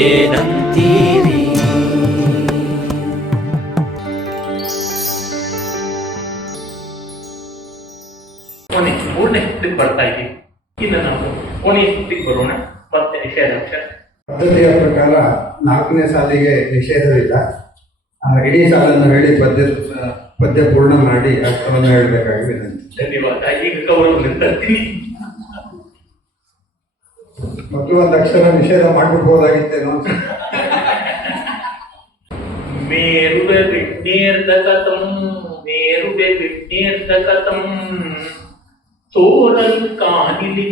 ಏನಂತೀರಿ? ಮೂರನೇ ಸುತ್ತಿಗೆ ಬರ್ತಾ ಇದ್ದೀವಿ. ಇನ್ನು ನಾವು ಕೊನೆಯ ಸುತ್ತಿಗೆ ಬರೋಣ. ಮತ್ತೆ ನಿಷೇಧಾಂಶ ಪದ್ಧತಿಯ ಪ್ರಕಾರ 4ನೇ ಸಾಲಿಗೆ ನಿಷೇಧವಿಲ್ಲ. ಇಡೀ ಸಾಲನ್ನು ಹೇಳಿ ಪದ್ಯ ಪೂರ್ಣ ಮಾಡಿ ಅರ್ಥವನ್ನು ಹೇಳಬೇಕಾಗಿ ವಿನಂತಿ. ಧನ್ಯವಾದ. ಈಗ ಗೌರವದಿಂದ ತರ್ತೀನಿ. ಮತ್ತು ಒಂದು ಅಕ್ಷರ ನಿಷೇಧ ಮಾಡಿಬಿಡ್ಬೋದಾಗಿತ್ತೇನೋ. ಮೇರುವೆ ವಿಜ್ಞೇರ್ಧಕತಂ ಮೇರುವೆ ವಿಜ್ಞೇರ್ಧಕತಂ ತೋರಲ್ ಕಾನಿಲಿ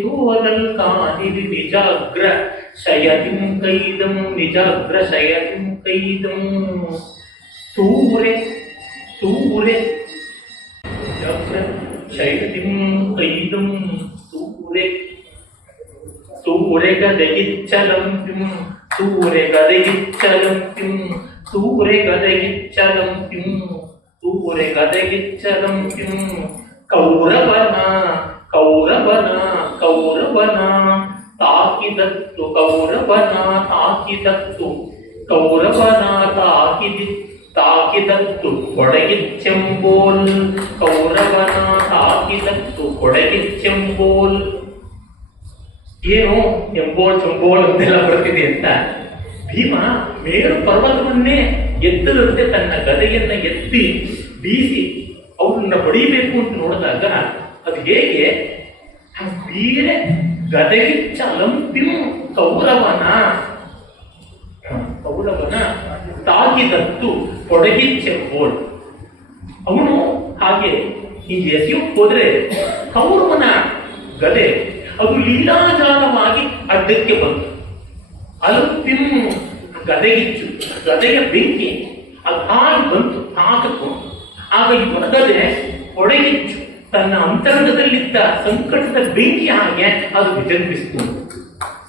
ನಿಜಾಗ್ರ ಶಯತಿಂ ಕೈದಂ ನಿಜಾಗ್ರ ಶಯತಿಂ ಕೈದಂ ತೂರೆ ನಿಜಾಗ್ರ ಶಯತಿಂ ಕೈದಂ ತೂರೆ ಗದಗಿಚ್ಚಲಂ ಕೌರವನ ತಾಕಿದತ್ತು ಕೊಡಗಿಚ್ಚೆಂಬೋಲ್ ಏನು ಎಂಬೋಳ್ ಚಂಬೋಳ್ ಅಂತೆಲ್ಲ ಬರ್ತಿದೆ ಅಂತ. ಭೀಮ ಮೇರು ಪರ್ವತವನ್ನೇ ಎತ್ತದಂತೆ ತನ್ನ ಗದೆಯನ್ನ ಎತ್ತಿ ಬೀಸಿ ಅವನ್ನ ಹೊಡಿಬೇಕು ಅಂತ ನೋಡಿದಾಗ ಅದು ಹೇಗೆ ಬೀರೆ ಗದೆಗಿಚ್ಚ ಅಲಂಪಿಂ ಕೌರವನ ತಾಗಿದತ್ತು ಕೊಡಗಿಚ್ಚೆಂಬೋಳ್. ಅವನು ಹಾಗೆ ಈಗ ಎಸೆಯೋಕ್ ಹೋದ್ರೆ ಕೌರವನ ಗದೆ ಅದು ಲೀಲಾಜಾಲವಾಗಿ ಅಡ್ಡಕ್ಕೆ ಬಂತು. ಅಲಂಪಿಂ ಗದೆಗಿಚ್ಚು, ಗದೆಯ ಬೆಂಕಿ ಅದು ಹಾಗೆ ಬಂತು ತಾಕತ್ತು. ಆಗ ಇವನ ಗದೆ ಹೊಡೆಗಿಚ್ಚು ತನ್ನ ಅಂತರಂಗದಲ್ಲಿದ್ದ ಸಂಕಟದ ಬೆಂಕಿ ಹಾಗೆ ಅದು ವಿಜೃಂಭಿಸಿತು.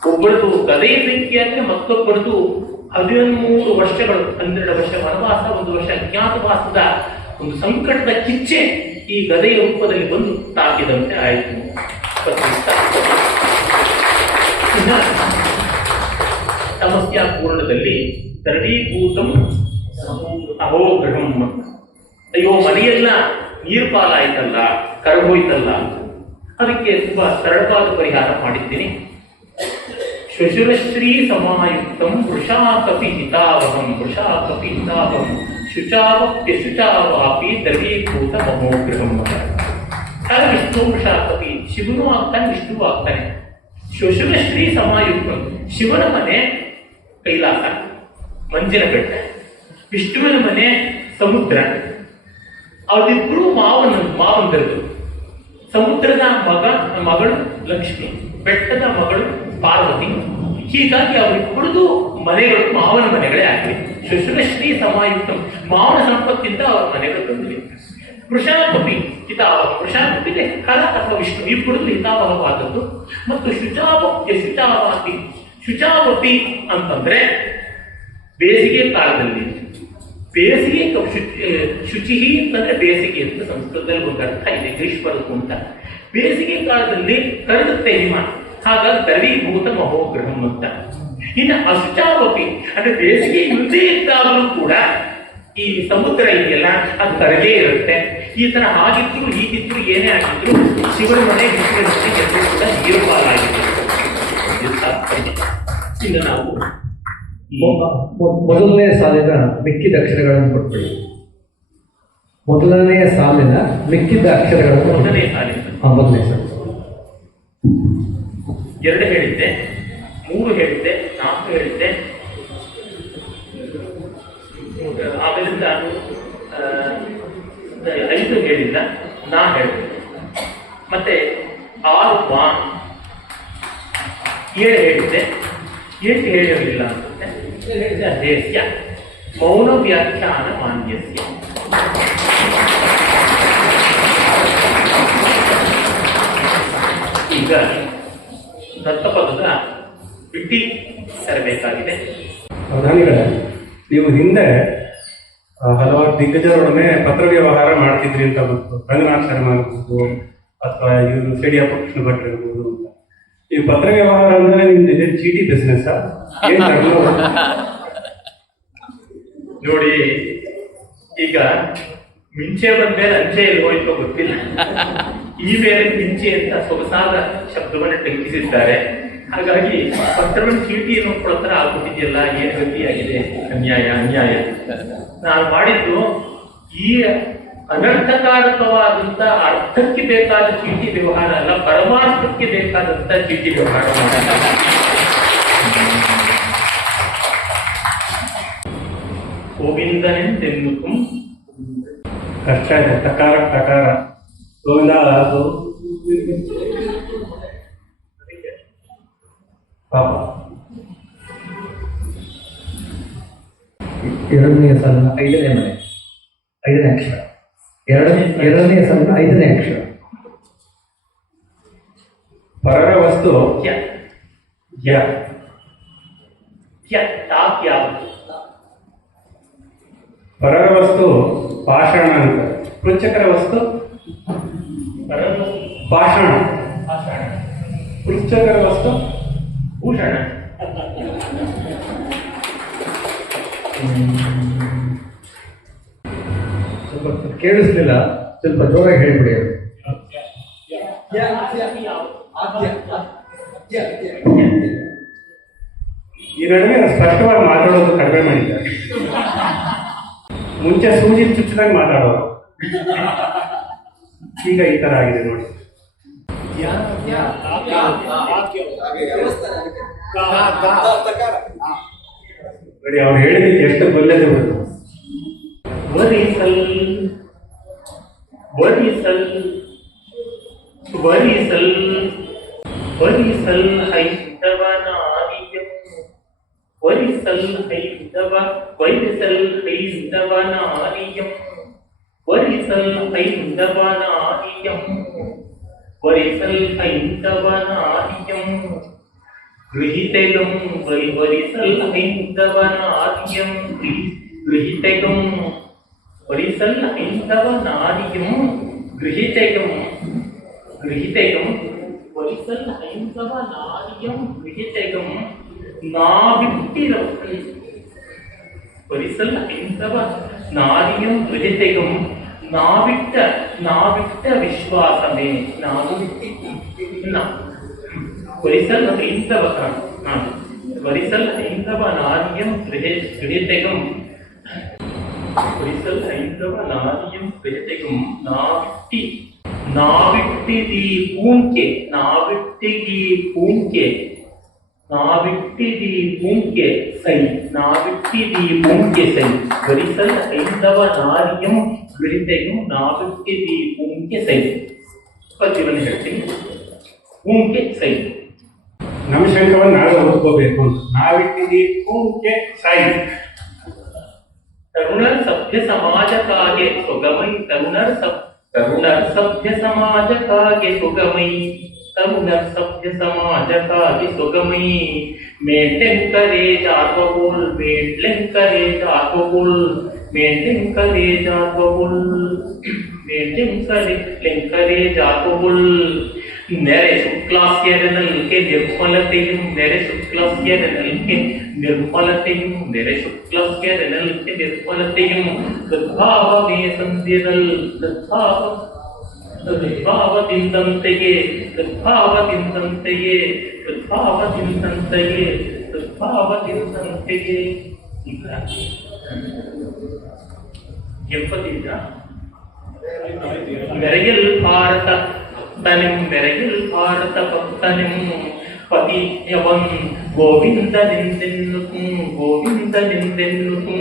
ಒಬ್ಬರದು ಗದೆಯ ಬೆಂಕಿಯಾದ್ರೆ ಮತ್ತೊಬ್ಬರದು 13 ವರ್ಷಗಳು, 12 ವರ್ಷ ವನವಾಸ, 1 ವರ್ಷ ಅಜ್ಞಾತವಾಸದ ಒಂದು ಸಂಕಟದ ಕಿಚ್ಚೆ ಈ ಗದೆಯ ರೂಪದಲ್ಲಿ ಬಂದು ತಾಕಿದಂತೆ ಆಯಿತು. ಸಮಸ್ಯಾ ಪೂರ್ಣದಲ್ಲಿ ತರಡೀಭೂತಂ ಅಹೋಗ್ರಹಂ. ಅಯ್ಯೋ ಮನೆಯೆಲ್ಲ ನೀರು ಪಾಲಾಯ್ತಲ್ಲ, ಕರಗೋಯ್ತಲ್ಲ. ಅದಕ್ಕೆ ತುಂಬಾ ಸರಳವಾದ ಪರಿಹಾರ ಮಾಡಿದ್ದೀನಿ. ಶ್ವಶುರಶ್ರೀ ಸಮಾಯುಕ್ತಂ ವೃಷಾಕಪಿ ಹಿತಾವಹಂ ಶುಚಾವಪ್ಯಶುಚಾವಾಪಿ ದ್ರವೀಭೂತ ಮಹೋಗ್ರಹಂ. ವಿಷ್ಣು ವೃಷಾಕಪಿ, ಶಿವನು ಆಗ್ತಾನೆ, ವಿಷ್ಣು ಆಗ್ತಾನೆ. ಶ್ವಶುರಶ್ರೀ ಸಮಾಯುಕ್ತಂ, ಶಿವನ ಮನೆ ಕೈಲಾಸ ಮಂಜಿನ ಬೆಟ್ಟ, ವಿಷ್ಣುವಿನ ಮನೆ ಸಮುದ್ರ. ಅವರಿಬ್ಬರು ಮಾವಂದರದು. ಸಮುದ್ರದ ಮಗಳು ಲಕ್ಷ್ಮಿ, ಬೆಟ್ಟದ ಮಗಳು ಪಾರ್ವತಿ. ಹೀಗಾಗಿ ಅವರಿಬ್ಬರದು ಮನೆಗಳು ಮಾವನ ಮನೆಗಳೇ ಆಗಿವೆ. ಶ್ವಶುರಶ್ರೀ ಸಮಾಯುಕ್ತ, ಮಾವನ ಸಂಪತ್ತಿಂದ ಅವರ ಮನೆಗಳು ಬಂದಿವೆ. ವೃಷಾಕಪಿ ಹಿತಾವಹ, ವೃಷಾಕಪಿಗೆ ಕರ ಅಥವಾ ವಿಷ್ಣು ಇಬ್ಬರದು ಹಿತಾವಹವಾದದ್ದು. ಮತ್ತು ಶುಚಾವಪಿ, ಶುಚಾವಪಿ ಅಂತಂದ್ರೆ ಬೇಸಿಗೆ ಕಾಲದಲ್ಲಿ, ಬೇಸಿಗೆ ಶುಚಿ ಅಂತಂದ್ರೆ ಬೇಸಿಗೆ ಅಂತ ಸಂಸ್ಕೃತದಲ್ಲಿ ಒಂದು ಅರ್ಥ ಇದೆ, ಗ್ರೀಷ್ಮರದು ಅಂತ. ಬೇಸಿಗೆ ಕಾಲದಲ್ಲಿ ಕರಗುತ್ತೆ ಹಿಮ, ಹಾಗಾಗಿ ದ್ರವೀಭೂತ ಮಹೋಗ್ರಹಂ ಅಂತ. ಇನ್ನು ಅಶುಚಾವಪಿ ಅಂದ್ರೆ ಬೇಸಿಗೆ ಇಲ್ಲದೇ ಇದ್ದಾಗಲೂ ಕೂಡ ಈ ಸಮುದ್ರ ಇದೆಯಲ್ಲ ಅದು ಕರಗೇ ಇರುತ್ತೆ. ಈ ತರ ಹಾಗಿದ್ರು ಹೀಗಿದ್ರು ಏನೇ ಆಗಿದ್ರು ಶಿವನ ಮನೆ ವಿಷ್ಣುವಿನ ಮನೆ ಎಲ್ಲರೂ ಕೂಡ ನೀರು ಪಾಲಾಗಿದೆ. ಇನ್ನು ನಾವು ಮೊದಲನೇ ಸಾಲಿನ ಮಿಕ್ಕಿದ ಅಕ್ಷರಗಳನ್ನು ಕೊಟ್ಬಿಡಿ. ಮೊದಲನೆಯ ಸಾಲಿನ ಮಿಕ್ಕಿದ ಅಕ್ಷರಗಳನ್ನು ಮೊದಲನೇ ಸಾಲಿನ ಮೊದಲನೇ ಸಾಲ 2 ಹೇಳಿದ್ದೆ, 3 ಹೇಳಿದ್ದೆ, 4 ಹೇಳಿದ್ದೆ. ಆಮೇಲಿಂದ 5 ಹೇಳಿಲ್ಲ, ನಾ ಹೇಳಿದೆ. ಮತ್ತೆ 6 7 ಹೇಳಿದ್ದೆ, 8 ಹೇಳಿರಲಿಲ್ಲ ಅನ್ಸುತ್ತೆ. ದೇಶ್ಯ ಮೌನ ವ್ಯಾಖ್ಯಾನ ಮಾನ್ಯಸ್ಯ. ಈಗ ದತ್ತಪದದ ಬಿಟ್ಟಿ ತರಬೇಕಾಗಿದೆ. ಪ್ರಧಾನಿಗಳೇ, ನೀವು ಹಿಂದೆ ಹಲವಾರು ದಿಗ್ಗಜರೊಡನೆ ಪತ್ರ ವ್ಯವಹಾರ ಮಾಡ್ತಿದ್ರಿ ಅಂತ ಗೊತ್ತು. ರಂಗನಾಥ್ ಶರ್ಮ ಆಗ್ಬೋದು, ಅಥವಾ ಇವರು ಯಡಿಯೂರಪ್ಪ ಕೃಷ್ಣ ಭಟ್ ಇರ್ಬೋದು ಅಂತ. ಈ ಪತ್ರ ವ್ಯವಹಾರ ಅಂದ್ರೆ ನಿಮ್ದು ಇದೆ ಚೀಟಿ ಬಿಸ್ನೆಸ್ ಏನ್ ನೋಡಿ, ಈಗ ಮಿಂಚೆ ಬಂದ್ಮೇಲೆ ಅಂಚೆ ಎಲ್ಲಿ ಹೋಯ್ತೋ ಗೊತ್ತಿಲ್ಲ. ಈ ಮೇಲೆ ಮಿಂಚೆ ಅಂತ ಸೊಗಸಾದ ಶಬ್ದವನ್ನು ಟಂಕಿಸಿದ್ದಾರೆ. ಹಾಗಾಗಿ ಪತ್ರವನ್ನು ಚೀಟಿಯನ್ನು ಕೊಡ್ತಾರೆ ಆಗ್ಬಿಟ್ಟಿದೆಯಲ್ಲ, ಏನು ಗತಿಯಾಗಿದೆ, ಅನ್ಯಾಯ ಅನ್ಯಾಯ. ನಾನು ಮಾಡಿದ್ದು ಈ ಅನರ್ಥಕಾರಕವಾದಂತ ಅರ್ಥಕ್ಕೆ ಬೇಕಾದ ಚೀಟಿ ವ್ಯವಹಾರ ಅಲ್ಲ, ಪರಮಾರ್ಥಕ್ಕೆ ಬೇಕಾದಂತ ಚೀಟಿ ವ್ಯವಹಾರ ಮಾಡಿದ. ಗೋವಿಂದನೆಂದೆನ್ನುತ್ತು ಕಷ್ಟ ಇದೆ. ಟಕಾರ ಟಕಾರ ಗೋವಿಂದ ಅದು ಪಾಪ. ಎರಡನೆಯ ಸಾಲಿನ 5ನೇ ಮನೆ 5ನೇ ಅಕ್ಷರ. ಎರಡನೆಯ ಸಾಲಿನ 5ನೇ ಅಕ್ಷರ. ಪರರ ವಸ್ತು ಯ ಯ ಯ ತಾಕ್ ಯಾವುದು? ಪರರ ವಸ್ತು ಪಾಷಾಣ ಅಂತ. ಪೃಚ್ಛಕರ ವಸ್ತು ಪರಮ ಪಾಷಾಣ. ಭಾಷಣ ಪೃಚ್ಛಕರ ವಸ್ತು ಭೂಷಣ. ಸ್ವಲ್ಪ ಕೇಳಿಸ್ಲಿಲ್ಲ, ಸ್ವಲ್ಪ ಜೋರಾಗಿ ಹೇಳ್ಬಿಡಿ ಅದು. ಈ ನಡುವೆ ಸ್ಪಷ್ಟವಾಗಿ ಮಾತಾಡೋದು ಕಡಿಮೆ ಮಾಡಿದ್ದಾರೆ. ಮುಂಚೆ ಸೂಜಿ ಚುಚ್ಚಿದಾಗ ಮಾತಾಡೋರು, ಈಗ ಈ ತರ ಆಗಿದೆ ನೋಡಿ. ನೋಡಿ ಅವ್ರು ಹೇಳಿದ್ದಕ್ಕೆ ಎಷ್ಟು ಬಲ್ಲೆದೆ ಬಿಡು. ವರಿಸಲ್ ವರಿಸಲ್ ವರಿಸಲ್ ವರಿಸಲ್ ಹೈಂದವನಾದಿಯಂ ವರಿಸಲ್ ಹೈಂದವ ವರಿಸಲ್ ಹೈಂದವನಾದಿಯಂ ವರಿಸಲ್ ಹೈಂದವನಾದಿಯಂ ವರಿಸಲ್ ಹೈಂದವನಾದಿಯಂ ಗೃಹೀತೆಗಂ ವರಿಸಲ್ ಹೈಂದವನಾದಿಯಂ ಗೃಹೀತೆಗಂ ವರಿಸಲ್ ಹೈಂದವನಾದಿಯಂ ಗೃಹೀತೆಗಂ ಗೃಹೀತೆಗಂ ವರಿಸಲ್ ಹೈಂದವನಾದಿಯಂ ಗೃಹೀತೆಗಂ ನಾವಿಟ್ಟಿರಂ ವರಿಸಲ್ ಹೈಂದವನಾದಿಯಂ ಗೃಹೀತೆಗಂ ನಾವಿಟ್ಟ ವಿಶ್ವಾಸಮೇ ನಾವು ವರಿಸಲ್ ಹೈಂದವ ವರಿಸಲ್ ಹೈಂದವನಾದಿಯಂ ಗೃಹೀತೆಗಂ ವರಿಸಲ್ ಹೈಂದವನಾದಿಯಂ ಗೃಹೀತೆಗಂ ನಾವಿಟ್ಟಿದಿ ಪೂಂಕೆ ನಾವಿಟ್ಟಿದಿ ಪೂಂಕೆ ನಾವಿಟ್ಟಿದಿ ಪೂಂಕೆ ಸೈ ನಾವಿಟ್ಟಿದಿ ಪೂಂಕೆ ಸೈ ವರಿಸಲ್ ಹೈಂದವನಾದಿಯಂ ಗೃಹೀತೆಗಂ ನಾವಿಟ್ಟಿದಿ ಪೂಂಕೆ ಸೈ. ಪದ್ಯವನ್ನು ಹೇಳ್ತೀನಿ. ಪೂಂಕೆ ಸೈ ನಮ್ಮ ಶಂಕವನ್ನು ನಾವೇ ಓದ್ಕೋಬೇಕು ಅಂತ. ನಾವಿಟ್ಟಿದ್ದೀವಿ ಪೂಂಕೆ ಸೈ. ತರುಣರ್ ಸಭ್ಯ ಸಮಾಜಕ್ಕಾಗೆ ಸೊಗಮೈ ತರುಣರ್ ಸಭ್ಯ ಸಮಾಜಕ್ಕಾಗೆ ಸೊಗಮೈ ತರುಣರ್ ಸಭ್ಯ ಸಮಾಜಕ್ಕಾಗೆ ಸೊಗಮೈ ಮೇಂಟೆಂಕರೇ ಜಾರ್ವವುಲ್ ಮೇಂಟೆಂಕರೇ ಜಾರ್ವವುಲ್ ಮೇಂಟೆಂಕರೇ ಜಾರ್ವವುಲ್ ಮೇಂಟೆಂಕರೇ ಜಾರ್ವವುಲ್ ನೆರೆ ಶುಕ್ಲಾಸ್ಯರನಲ್ಕೆ ನಿರ್ಮಲತೆயும் ನೆರೆ ಶುಕ್ಲಾಸ್ಯರನಲ್ಕೆ ನಿರ್ಮಲತೆயும் ನೆರೆ ಶುಕ್ಲಾಸ್ಯರನಲ್ಕೆ ನಿರ್ಮಲತೆயும் ಸದ್ಭಾವವೇ ಸಂಧಿರಲ್ ಸದ್ಭಾವದಿಂದಂತೆಯೇ ಸದ್ಭಾವದಿಂದಂತೆಯೇ ಸದ್ಭಾವದಿಂದಂತೆಯೇ ಸದ್ಭಾವದಿಂದಂತೆಯೇ. ಈಗ ಎಂಪದಿದ್ದ ಮೆರೆಯಲ್ ಭಾರತ ಭಕ್ತನಿಂ ಮೆರೆಯಲ್ ಭಾರತ ಭಕ್ತನಿಂ ಪತಿಯವನ್ ಗೋವಿಂದನೆಂದೆನ್ನುತು ಗೋವಿಂದನೆಂದೆನ್ನುತು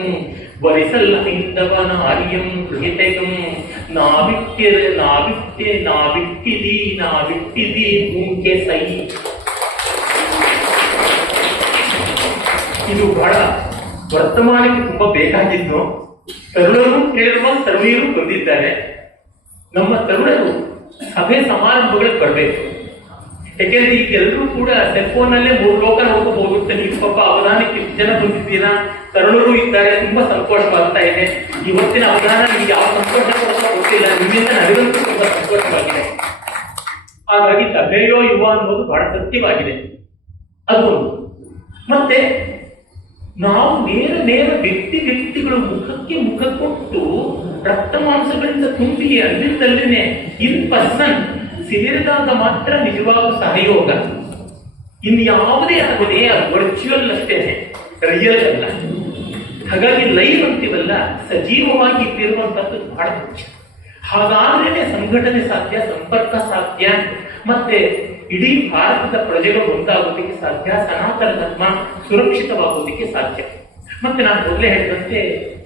ವರಿಸಲ್ ಹೈಂದವನಾದಿಯಂ ಗೃಹೀತೆಗಂ ನಾವಿಟ್ಟಿದಿ ಪೂಂಕೆ ಸೈ. ಇದು ಬಹಳ ವರ್ತಮಾನಕ್ಕೆ ತುಂಬಾ ಬೇಕಾಗಿದ್ದು. ತರುಣರು ಕೇಳುವ ತರುಣಿಯರು ಬಂದಿದ್ದಾರೆ. ನಮ್ಮ ತರುಣರು ಸಭೆ ಸಮಾರಂಭಗಳಿಗೆ ಬರಬೇಕು. ಯಾಕೆಂದ್ರೆ ಈಗ ಎಲ್ಲರೂ ಕೂಡ ಸೆಲ್ಫೋನ್ ನಲ್ಲೇ 3 ಲೋಕ ಹೋಗುತ್ತೆ. ನೀವು ಪಾಪ ಅವಧಾನಕ್ಕೆ ಜನ ಬಂದಿದ್ದೀರಾ, ತರುಣರು ಇದ್ದಾರೆ, ತುಂಬಾ ಸಂತೋಷವಾಗ್ತಾ ಇದೆ. ಇವತ್ತಿನ ಅವಧಾನ ನಿಮ್ಗೆ ಯಾವ ಸಂತೋಷ ಕೊಡ್ತಾ ಗೊತ್ತಿಲ್ಲ, ನಿಮ್ಮಿಂದ ನನಗಂತೂ ತುಂಬಾ ಸಂತೋಷವಾಗಿದೆ. ಹಾಗಾಗಿ ಸಭೆಯೋ ಯುವ ಅನ್ನೋದು ಬಹಳ ಸತ್ಯವಾಗಿದೆ. ಅದು ಒಂದು. ಮತ್ತೆ ನಾವು ನೇರ ವ್ಯಕ್ತಿಗಳು ಮುಖಕ್ಕೆ ಮುಖ ಕೊಟ್ಟು ರಕ್ತ ಮಾಂಸಗಳಿಂದ ತುಂಬಿ ಅಲ್ಲಿಂದಲ್ಲೇ ಇನ್ ಪರ್ಸನ್ ಸೇರಿದಾಗ ಮಾತ್ರ ನಿಜವಾದ ಸಹಯೋಗ. ಇನ್ಯಾವುದೇ ಆಗದೆ ಅದು ವರ್ಚುವಲ್ ಅಷ್ಟೇನೆ, ರಿಯಲ್ ಅಲ್ಲ. ಹಾಗಾಗಿ ಲೈವ್ ಅಂತೀವಲ್ಲ, ಸಜೀವವಾಗಿ ಇಟ್ಟಿರುವಂತದ್ದು ಬಹಳ ಮುಖ್ಯ. ಹಾಗಾದ್ರೇನೆ ಸಂಘಟನೆ ಸಾಧ್ಯ, ಸಂಪರ್ಕ ಸಾಧ್ಯ, ಮತ್ತೆ ಇಡೀ ಭಾರತದ ಪ್ರಜೆಗಳು ಒಂದಾಗೋದಕ್ಕೆ ಸಾಧ್ಯ, ಸನಾತನ ಧರ್ಮ ಸುರಕ್ಷಿತವಾಗೋದಕ್ಕೆ ಸಾಧ್ಯ. ಮತ್ತೆ ನಾನು ಮೊದಲೇ ಹೇಳಿದಂತೆ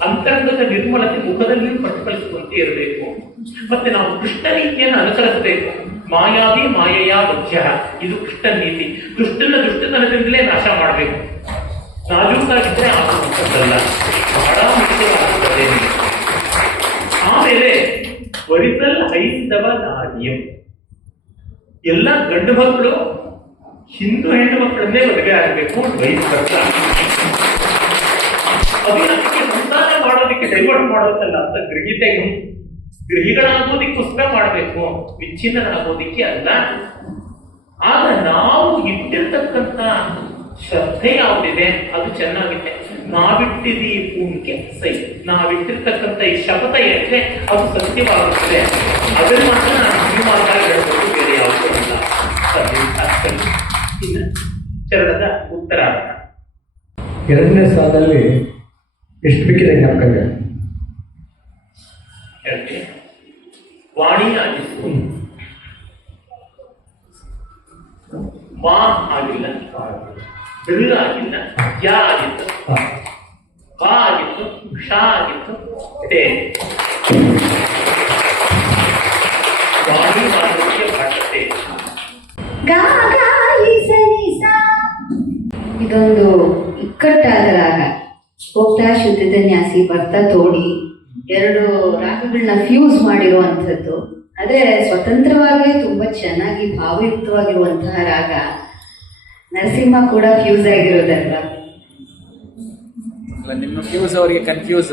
ಅಂತರಂಗದ ನಿರ್ಮಲತೆ ಮುಖದಲ್ಲಿಯೂ ಪ್ರತಿಫಲಿಸುವಂತೆ ಇರಬೇಕು. ಮತ್ತೆ ನಾವು ಕೃಷ್ಣ ನೀತಿಯನ್ನು ಅನುಸರಿಸಬೇಕು. ಮಾಯಾವಿ ಮಾಯೆಯ ವಜ್ಯ, ಇದು ಕೃಷ್ಣ ನೀತಿ. ದುಷ್ಟತನದಿಂದಲೇ ನಾಶ ಮಾಡಬೇಕು. ನಾಜೂಕಾಗಿದ್ರೆ ಆಗುವಂಥದ್ದಲ್ಲ, ಬಹಳ ಮುಖ್ಯವಾಗುತ್ತದೆ. ಆಮೇಲೆ ವರಿಸಲ್ ಹೈಂದವ ನಾರ್ಯಂ, ಎಲ್ಲ ಗಂಡು ಮಕ್ಕಳು ಹಿಂದೂ ಹೆಣ್ಣು ಮಕ್ಕಳನ್ನೇ ಮದುವೆ ಆಗಬೇಕು. ವಯಸ್ಸಲ್ಲ ಅಭಿನಕ್ಕೆ ಸಂತಾನ ಮಾಡೋದಕ್ಕೆ ಡೈವರ್ಟ್ ಮಾಡೋದಲ್ಲ ಅಂತ ಗೃಹಿಗಳಾಗೋದಿಕ್ಕೋಸ್ಕರ ಮಾಡಬೇಕು, ವಿಚ್ಛಿನ್ನರಾಗೋದಿಕ್ಕೆ ಅಲ್ಲ. ಆಗ ನಾವು ಇಟ್ಟಿರ್ತಕ್ಕಂಥ ಶ್ರದ್ಧೆ ಯಾವುದಿದೆ ಅದು ಚೆನ್ನಾಗಿದೆ. ನಾವಿಟ್ಟಿದ್ದೀ ಪೂಣಿಕೆ ಸೈ, ನಾವಿಟ್ಟಿರ್ತಕ್ಕಂಥ ಈ ಶಪಥ ಏಕೆ ಅದು ಸತ್ಯವಾಗುತ್ತದೆ. ಅದನ್ನು ಮಾತ್ರ ನಾನು ಧನ್ಯವಾದ ಹೇಳ್ಬೋದು, ಬೇರೆ ಯಾವುದೂ ಅಲ್ಲ. ಇನ್ನು ಚರಣದ ಉತ್ತರಾರ್ಥ. ಎರಡನೇ ಸಾಲಲ್ಲಿ ಎಷ್ಟು ಬೇಕಿದೆ ಜ್ಞಾಪಕ ಹೇಳ್ತೀನಿ. ವಾಣಿ ಆಗಿತ್ತು, ಮಾ ಆಗಿಲ್ಲ, ಋ ಆಗಿಲ್ಲ, ಯಾ ಆಗಿತ್ತು, ಬಾ ಆಗಿತ್ತು, ಷ ಆಗಿತ್ತು, ತೇ. ವಾಣಿ ಮಾತ್ರಕ್ಕೆ ಭಾಷತೆ. ಇದೊಂದು ಇಕ್ಕಟ್ಟಾದ ರಾಗ. ಹೋಗ್ತಾ ಶುದ್ಧದ ನ್ಯಾಸಿ ಬರ್ತಾ ತೋಡಿ ಎರಡು ರಾಗಗಳನ್ನ ಫ್ಯೂಸ್ ಮಾಡಿರುವಂಥದ್ದು. ಆದ್ರೆ ಸ್ವತಂತ್ರವಾಗಿ ತುಂಬಾ ಚೆನ್ನಾಗಿ ಭಾವಯುಕ್ತವಾಗಿರುವಂತಹ ರಾಗ. ನರಸಿಂಹ ಕೂಡ ಫ್ಯೂಸ್ ಆಗಿರೋದಲ್ಲ. ನಿಮ್ಮ ಫ್ಯೂಸ್ ಅವರಿಗೆ ಕನ್ಫ್ಯೂಸ್.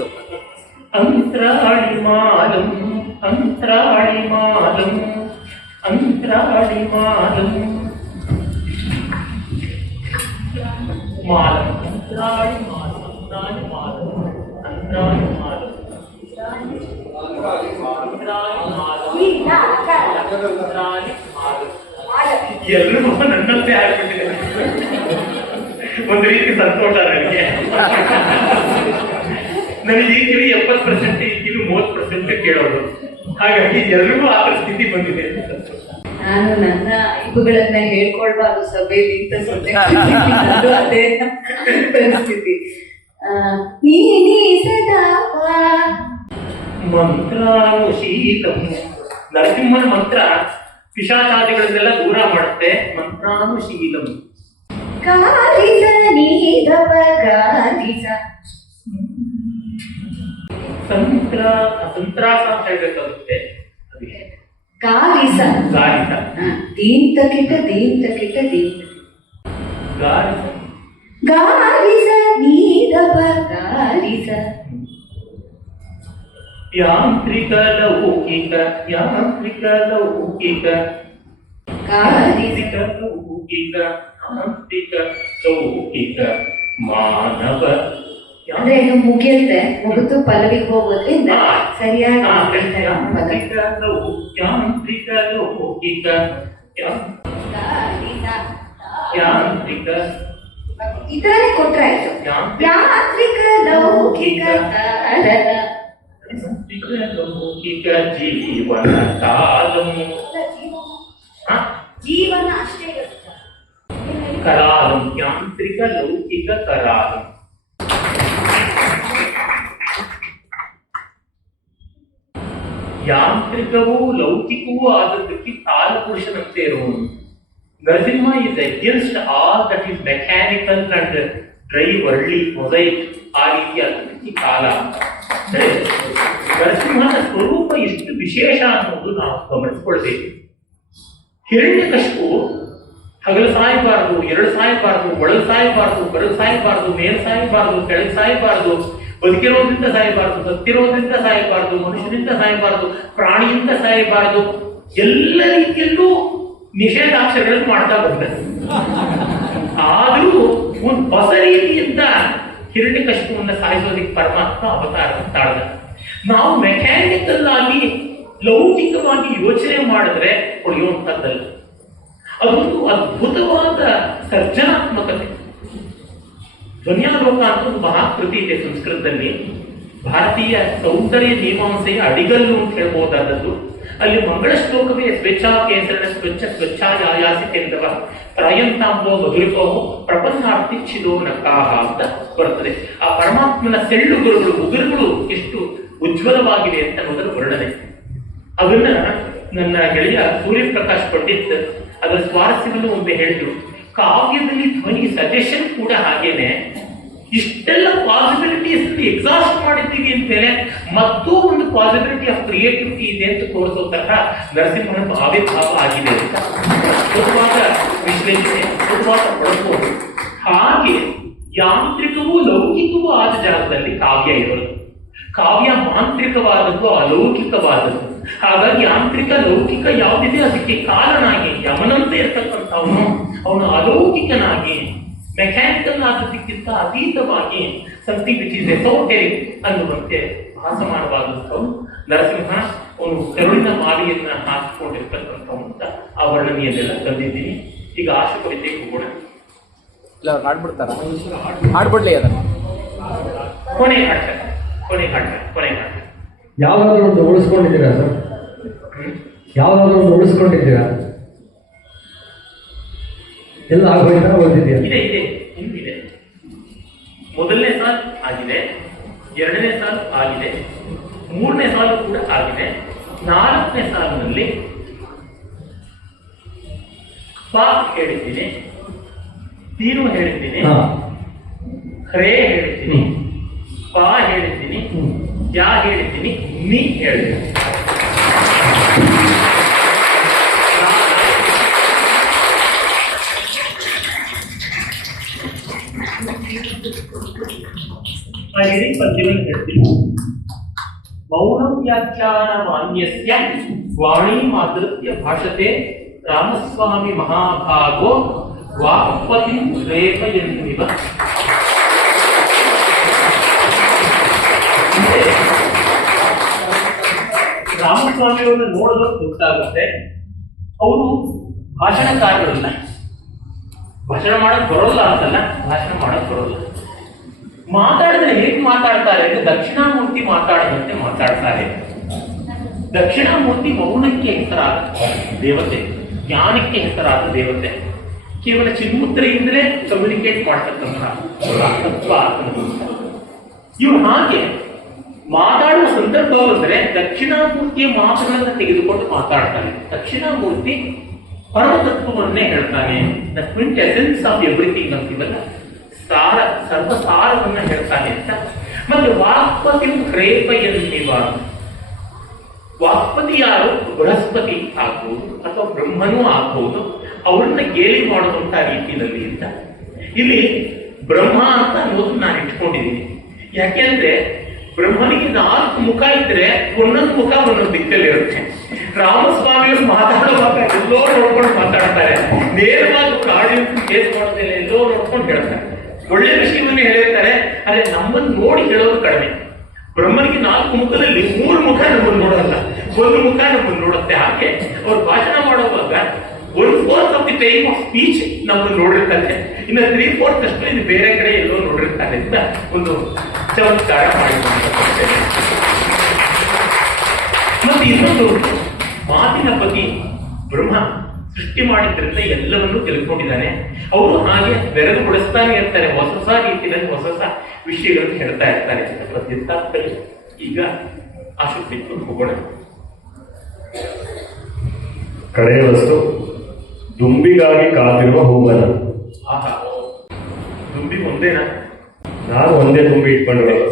ಅಂತರಾಳಿ ಮಾಲಂ ಅಂತರಾಳಿ ಮಾಲಂ ಅಂತರಾಳಿ ಮಾಲಂ ಮಾಲಂ ಅಂತರಾಳಿ ಮಾಲಂ ಅಂತರಾಳಿ ಮಾಲಂ ಅಂತರಾಳಿ ಮಾಲಂ ಎಲ್ಲರೂ ನನ್ನಂತೆ ಆಗ್ಬಿಟ್ಟಿದೆ. ಒಂದು ರೀತಿ ಸಂತೋಷ ನನಗೆ. ನನಗೆ ಈ ಕಿವಿ 70%, ಈ ಕಿವಿ 30% ಕೇಳೋದು. ಹಾಗಾಗಿ ಎಲ್ರಿಗೂ ಆ ಪರಿಸ್ಥಿತಿ ಬಂದಿದೆ. ನಾನು ನನ್ನ ಇವುಗಳನ್ನ ಹೇಳ್ಕೊಳ್ಬಾರ್ದು ಸಭೆಯಲ್ಲಿ ಅಂತ ಸುಮ್ಮನೆ ಅದೇ ಪರಿಸ್ಥಿತಿ. ನೀನೇ ಸದಾ ಮಂತ್ರಾನುಶೀಲಂ. ನರಸಿಂಹನ ಮಂತ್ರ ಪಿಶಾಚಾದಿಗಳನ್ನೆಲ್ಲ ದೂರ ಮಾಡುತ್ತೆ. ಮಂತ್ರಾನುಶೀಲಂ. ಕಾಲಿಸ ನೀದಪ ಗಾಲಿಸ ಸಂತ್ರಾಸ ಅಂತ ಹೇಳ್ಬೇಕಾಗುತ್ತೆ. ಗಾಲಿಸ ಗಾಲಿಸ ದೀಂತ ಕಿಟ ದೀಂತ ಕಿಟ ದೀಂತ ಗಾಲಿಸ ಗಾಲಿಸ ನೀದಪ ಗಾಲಿಸ. ಯಾಂತ್ರಿಕ ಲೌಕಿಕ ಯಾಂತ್ರಿಕ ಲೌಕಿಕ ಯಾಂತ್ರಿಕ ಲೌಕಿಕ ಯಾಂತ್ರಿಕ ಲೌಕಿಕ ಮಾನವ. ಅಂದ್ರೆ ಇದು ಮುಗಿಯುತ್ತೆ, ಮುಗಿದು ಪಲ್ಲವಿಗೆ ಹೋಗೋದ್ರಿಂದ ಸರಿಯಾಗಿ ಯಾಂತ್ರಿಕ ಯಾಂತ್ರಿಕ ಲೌಕಿಕ ಯಾಂತ್ರಿಕ ಈ ತರನೇ ಕೊಟ್ರೆ ಆಯ್ತು. ಯಾಂತ್ರಿಕ ಲೌಕಿಕ ಲೌಕಿಕ ಜೀವನ ಕಾಲಂ. ಜೀವನ ಅಷ್ಟೇ ಇರುತ್ತೆ. ಕರಾಲಂ ಯಾಂತ್ರಿಕ ಲೌಕಿಕ ಕರಾಲಂ. ಯಾಂತ್ರಿಕವೂ ಲೌಕಿಕವೂ ಆದದ್ದಕ್ಕೆ ಕಾಲಪುರುಷನಂತೆ ಇರುವುದು. Narasimha is against all that is mechanical and dry Warli mosaic. ಆ ರೀತಿಯಾದದ್ದಕ್ಕೆ ಕಾಲ. ನರಸಿಂಹನ ಸ್ವರೂಪ ಎಷ್ಟು ವಿಶೇಷ ಅನ್ನೋದು ನಾವು ಗಮನಿಸಿಕೊಳ್ಬೇಕು. ಹಿರಣ್ಯಕಶಿಪು ಹಗಲು ಸಾಯಬಾರದು, ಎರಡು ಸಾಯಬಾರದು, ಒಳಗೆ ಸಾಯಬಾರದು, ಹೊರಗೆ ಸಾಯಬಾರದು, ಮೇಲೆ ಸಾಯಬಾರದು, ಕೆಳಗೆ ಸಾಯಬಾರದು, ಬದುಕಿರೋದ್ರಿಂದ ಸಾಯಬಾರದು, ಸತ್ತಿರೋದ್ರಿಂದ ಸಾಯಬಾರದು, ಮನುಷ್ಯರಿಂದ ಸಾಯಬಾರದು, ಪ್ರಾಣಿಯಿಂದ ಸಾಯಬಾರದು, ಎಲ್ಲ ರೀತಿಯಲ್ಲೂ ನಿಷೇಧಾಕ್ಷರಗಳನ್ನು ಮಾಡ್ತಾ ಬಂದ. ಆದರೂ ಒಂದು ಹೊಸ ರೀತಿಯಿಂದ ಹಿರಣ್ಯಕಶಿಪುವನ್ನು ಸಾಯಿಸೋದಕ್ಕೆ ಪರಮಾತ್ಮ ಅವತಾರ ತಾಳ್ದ. ನಾವು ಮೆಕ್ಯಾನಿಕಲ್ ಆಗಿ ಲೌಕಿಕವಾಗಿ ಯೋಚನೆ ಮಾಡಿದ್ರೆ ಹೊಡೆಯುವಂಥದ್ದಲ್ಲ, ಅದೊಂದು ಅದ್ಭುತವಾದ ಸರ್ಜನಾತ್ಮಕತೆ. ಧ್ವನ್ಯಾಲೋಕ ಅಂತ ಒಂದು ಮಹಾಕೃತಿ ಇದೆ ಸಂಸ್ಕೃತದಲ್ಲಿ, ಭಾರತೀಯ ಸೌಂದರ್ಯ ಮೀಮಾಂಸೆಯ ಅಡಿಗಲ್ಲು ಅಂತ ಹೇಳ್ಬಹುದಾದದ್ದು. ಅಲ್ಲಿ ಮಂಗಳ ಶ್ಲೋಕವೇ ಸ್ವೇಚ್ಛಾ ಕೇಸರ ಸ್ವಚ್ಛಾಯಾಸಿತೆಂದವ ತ್ರಯಂತಾಂಬೋ ಮಧುರಿಕೋ ಪ್ರಪನ್ನಾರ್ಥಿ ಛಿದೋ ನಕಾಹ ಅಂತ ಬರುತ್ತದೆ. ಆ ಪರಮಾತ್ಮನ ಸೆಳ್ಳುಗುರುಗಳು ಉಗುರುಗಳು ಎಷ್ಟು ಉಜ್ವಲವಾಗಿವೆ ಅಂತ ಅನ್ನೋದರ ವರ್ಣನೆ. ಅದನ್ನ ನನ್ನ ಗೆಳೆಯ ಸೂರ್ಯಪ್ರಕಾಶ್ ಪಂಡಿತ್ ಅದರ ಸ್ವಾರಸ್ಯವನ್ನು ಒಮ್ಮೆ ಹೇಳಿದ್ರು. ಕಾವ್ಯದಲ್ಲಿ ಧ್ವನಿ ಸಜೆಷನ್ ಕೂಡ ಹಾಗೇನೆ, ಇಷ್ಟೆಲ್ಲ ಪಾಸಿಬಿಲಿಟೀಸ್ ಎಕ್ಸಾಸ್ಟ್ ಮಾಡಿದ್ದೀವಿ ಅಂದ್ಮೇಲೆ ಮತ್ತೂ ಒಂದು ಪಾಸಿಬಿಲಿಟಿ ಆಫ್ ಕ್ರಿಯೇಟಿವಿಟಿ ಇದೆ ಅಂತ ತೋರಿಸೋ ತರಹ ನರಸಿಂಹನ ಆವಿರ್ಭಾವ ಆಗಿದೆ ಅಂತ ಅದ್ಭುತವಾದ ವಿಶ್ಲೇಷಣೆ, ಅದ್ಭುತವಾದ ಬಳಸು. ಹಾಗೆ ಯಾಂತ್ರಿಕವೂ ಲೌಕಿಕವೂ ಆದ ಜಾಗದಲ್ಲಿ ಕಾವ್ಯ ಇರೋದು. ಕಾವ್ಯ ಮಾಂತ್ರಿಕವಾದದ್ದು, ಅಲೌಕಿಕವಾದದ್ದು. ಹಾಗಾಗಿ ಯಾಂತ್ರಿಕ ಲೌಕಿಕ ಯಾವುದಿದೆ ಅದಕ್ಕೆ ಕಾರಣನಾಗಿ ಯಮನಂತೆ ಇರ್ತಕ್ಕಂಥವನು ಅವನು ಅಲೌಕಿಕನಾಗಿ ಮೆಕ್ಯಾನಿಕಲ್ ಆದದ್ದಕ್ಕಿಂತ ಅತೀತವಾಗಿ ಸಮಥಿಂಗ್ ವಿಚ್ ಇಸ್ ಎಸೋಟೆರಿಕ್ ಅನ್ನುವಂತೆ ಭಾಸಮಾನವಾದಂಥವನು ನರಸಿಂಹ. ಅವನು ಕರುಳಿನ ಮಾಲೆಯನ್ನ ಹಾಕಿಕೊಂಡಿರ್ತಕ್ಕಂಥವನು ಅಂತ ಆ ವರ್ಣನೆಯನ್ನೆಲ್ಲ ತಂದಿದ್ದೀನಿ. ಈಗ ಆಶು ಕವಿತೆಗೆ ಹೋಗೋಣ. ಇಲ್ಲ ಅವ್ರು ಹಾಡ್ಬಿಡ್ತಾರ, ಹಾಡ್ಬಿಡ್ಲಿ ಅದನ್ನು. ಕೊನೆ ಹಾಡ. ಯಾವ್ದಾದ್ರು ಒಂದು ಉಳಿಸ್ಕೊಂಡಿದ್ದೀರಾ ಸರ್? ಯಾವ್ದಾದ್ರು ಒಂದು ಉಳಿಸ್ಕೊಂಡಿದ್ದೀರಾ? ಎಲ್ಲ ಆಗೋಯ್ತಾ ಓದಿದ್ಯಾ? ಇದೆ ಇನ್ನಿದೆ. ಮೊದಲನೇ ಸಾಲು ಆಗಿದೆ, ಎರಡನೇ ಸಾಲು ಆಗಿದೆ, ಮೂರನೇ ಸಾಲು ಕೂಡ ಆಗಿದೆ. ನಾಲ್ಕನೇ ಸಾಲಿನಲ್ಲಿ ಪ ಹೇಳಿದ್ದೀನಿ, ತೀನು ಹೇಳಿದ್ದೀನಿ, ರೇ ಹೇಳಿದ್ದೀನಿ, ಪ ಹೇಳಿದ್ದೀನಿ, ಯಾ ಹೇಳಿದ್ದೀನಿ, ನೀ ಹೇಳಿದ್ದೀನಿ. ಇಡೀ ಪದ್ಯವನ್ನು ಹೇಳ್ತೀನಿ. ಮೌನಂ ವ್ಯಾಖ್ಯಾನ ಮಾನ್ಯಸ್ಯ ವಾಣಿ ಮಾತೃತ್ಯ ಭಾಷತೆ ರಾಮಸ್ವಾಮಿ ಮಹಾಭಾಗೋ ವಾಕ್ಪತಿ ರೇಪಯನ್ನಿವ. ರಾಮಸ್ವಾಮಿಯವರನ್ನು ನೋಡೋದು ಗೊತ್ತಾಗುತ್ತೆ. ಅವರು ಭಾಷಣಕಾರರಲ್ಲ, ಭಾಷಣ ಮಾಡಕ್ ಬರೋಲ್ಲ ಅಂತಲ್ಲ, ಭಾಷಣ ಮಾಡಕ್ ಬರೋಲ್ಲ. ಮಾತಾಡಿದ್ರೆ ಹೇಗೆ ಮಾತಾಡ್ತಾರೆ ಅಂದ್ರೆ ದಕ್ಷಿಣಾಮೂರ್ತಿ ಮಾತಾಡದಂತೆ ಮಾತಾಡ್ತಾರೆ. ದಕ್ಷಿಣಾಮೂರ್ತಿ ಮೌನಕ್ಕೆ ಹೆಸರಾದ ದೇವತೆ, ಜ್ಞಾನಕ್ಕೆ ಹೆಸರಾದ ದೇವತೆ. ಕೇವಲ ಚಿನ್ಮುದ್ರೆಯಿಂದಲೇ ಕಮ್ಯುನಿಕೇಟ್ ಮಾಡ್ತಕ್ಕಂಥ ತತ್ವ. ಇವ್ರು ಹಾಗೆ ಮಾತಾಡುವ ಸಂದರ್ಭ ಬಂದರೆ ದಕ್ಷಿಣಾಮೂರ್ತಿಯ ಮಾತುಗಳನ್ನು ತೆಗೆದುಕೊಂಡು ಮಾತಾಡ್ತಾನೆ. ದಕ್ಷಿಣಾಮೂರ್ತಿ ಪರಮತತ್ವವನ್ನೇ ಹೇಳ್ತಾನೆ. ದ ಕ್ವಿಂಟ್ ಎಸೆನ್ಸ್ ಆಫ್ ಎವ್ರಿಥಿಂಗ್ ಅಂತೀವಲ್ಲ, ಸಾರ ಸರ್ವಸಾರವನ್ನ ಹೇಳ್ತಾನೆ ಅಂತ. ಮತ್ತೆ ವಾಕ್ಪತಿ ರೇಪಯನ್ನಿವ. ವಾಕ್ಪತಿ ಯಾರು? ಬೃಹಸ್ಪತಿ ಆಗ್ಬಹುದು ಅಥವಾ ಬ್ರಹ್ಮನೂ ಆಗ್ಬಹುದು. ಅವ್ರನ್ನ ಗೇಲಿ ಮಾಡುವಂತ ರೀತಿಯಲ್ಲಿ ಅಂತ ಇಲ್ಲಿ ಬ್ರಹ್ಮ ಅಂತ ಅನ್ನೋದು ನಾನು ಇಟ್ಕೊಂಡಿದ್ದೀನಿ. ಯಾಕೆಂದ್ರೆ ಬ್ರಹ್ಮನಿಗೆ 4 ಮುಖ ಇದ್ರೆ ಒಂದೊಂದು ಮುಖ ಒಂದೊಂದು ದಿಕ್ಕಲ್ಲಿರುತ್ತೆ. ರಾಮಸ್ವಾಮಿಯವರು ಮಾತಾಡುವಾಗ ಎಲ್ಲೋ ನೋಡ್ಕೊಂಡು ಮಾತಾಡ್ತಾರೆ, ನೇರವಾಗಿ ಆಡಿಯನ್ಸ್ ಕೇಸ್ ಮಾಡೋದಿಲ್ಲ, ಎಲ್ಲೋ ನೋಡ್ಕೊಂಡು ಹೇಳ್ತಾರೆ. ಒಳ್ಳೆ ವಿಷಯವನ್ನೇ ಹೇಳಿರ್ತಾರೆ, ಆದ್ರೆ ನಮ್ಮನ್ನು ನೋಡಿ ಹೇಳೋದು ಕಡಿಮೆ. ಬ್ರಹ್ಮನಿಗೆ 4 ಮುಖದಲ್ಲಿ 3 ಮುಖ ನಮ್ಮನ್ನು ನೋಡೋಲ್ಲ, 1 ಮುಖ ನಮ್ಮನ್ನು ನೋಡುತ್ತೆ. ಹಾಗೆ ಅವ್ರು ಭಾಷಣ ಮಾಡುವಾಗ 1/4 of the time of speech ನಮ್ಮನ್ನು ನೋಡಿರ್ತಾರೆ, ಇನ್ನು 3/4 ಅಷ್ಟು ಇದು ಬೇರೆ ಕಡೆ ಎಲ್ಲೋ ನೋಡಿರ್ತಾರೆ ಅಂತ ಒಂದು ಚಮತ್ಕಾರ ಮಾಡಿದ್ದಾರೆ. ಮತ್ತೆ ಇನ್ನೊಂದು, ಮಾತಿನ ಪತಿ ಬ್ರಹ್ಮ ಸೃಷ್ಟಿ ಮಾಡಿದ್ರಿಂದ ಎಲ್ಲವನ್ನೂ ತಿಳ್ಕೊಂಡಿದ್ದಾನೆ. ಅವರು ಹಾಗೆ ಬೆರೆದು ಬಿಡಿಸ್ತಾನೆ ಇರ್ತಾರೆ, ಹೊಸ ಹೊಸ ರೀತಿಯಲ್ಲಿ ಹೊಸ ಹೊಸ ವಿಷಯಗಳನ್ನು ಹೇಳ್ತಾ ಇರ್ತಾರೆ ಪ್ರತಿಷ್ಠಾಪದಲ್ಲಿ. ಈಗ ಆಶುಕ್ತಿತ್ತು ಹೋಗೋಣ. ಕಡೆಯ ವಸ್ತು ದುಂಬಿಗಾಗಿ ಕಾದಿರುವ ಹೂವನ. ಆಹಾ, ದುಂಬಿ ಒಂದೇನಾ? ನಾನು ಒಂದೇ ದುಂಬಿ ಇಟ್ಕೊಂಡಿರೋದು.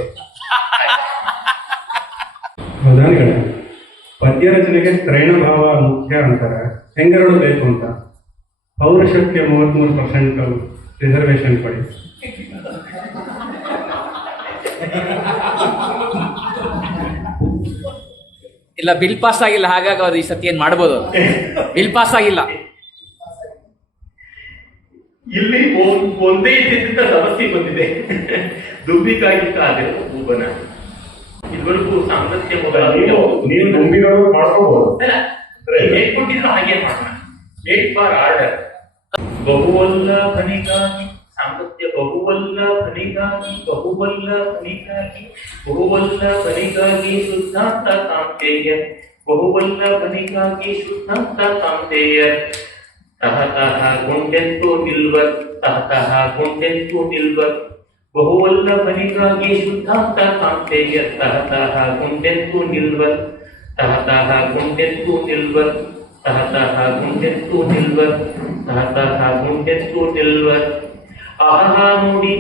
ಪ್ರಧಾನಿಗಳೇ, ಪದ್ಯ ರಚನೆಗೆ ತ್ರೈಣ ಭಾವ ಮುಖ್ಯ ಅಂತಾರೆ. ಹೆಂಗರಳು ಬೇಕು ಅಂತ ಪೌರುಷಕ್ಕೆ 33% ರಿಸರ್ವೇಶನ್ ಕೊಡಿ. ಇಲ್ಲ, ಬಿಲ್ ಪಾಸ್ ಆಗಿಲ್ಲ, ಹಾಗಾಗಿ ಅವ್ರು ಈ ಸತಿ ಏನ್ ಮಾಡ್ಬೋದು. ಬಿಲ್ ಪಾಸ್ ಆಗಿಲ್ಲ. ಇಲ್ಲಿ ಒಂದೇ ಇದ್ದಿದ್ದ ಸಮಸ್ಯೆ ಬಂದಿದೆ. ದುಂಬಿಗಾಗಿ ಕಾದಿರುವ ಭೂವನ. ಇದುವರೆಗೂ ಸಾಂಗತ್ಯ ನೀವು ದುಂಬಿಗಳು ಮಾಡ್ಕೋಬಹುದು. ಹೇಳ್ಕೊಟ್ಟಿದ್ರು ಹಾಗೆ ಮಾಡೋಣ. Wait for order. ಬಹುವಲ್ಲಭನಿಗಾಗಿ ಸಾಂಗತ್ಯ ಬಹುವಲ್ಲಭನಿಗಾಗಿ ಶುದ್ಧಾಂತ ಕಾಂತೇಯ ಬಹುವಲ್ಲಭನಿಗಾಗಿ ಶುದ್ಧಾಂತ ಕಾಂತೇಯ ತಹತಃ ಗುಂಡೆಂತು ನಿಲ್ವರ್ ಬಹುವಲ್ಲಭನಿಗಾಗಿ ಶುದ್ಧಾಂತ ಕಾಂತೇಯ ತಹತಃ ಗುಂಡೆಂತು ನಿಲ್ವರ್ ಆಹಾ ನೋಡಿ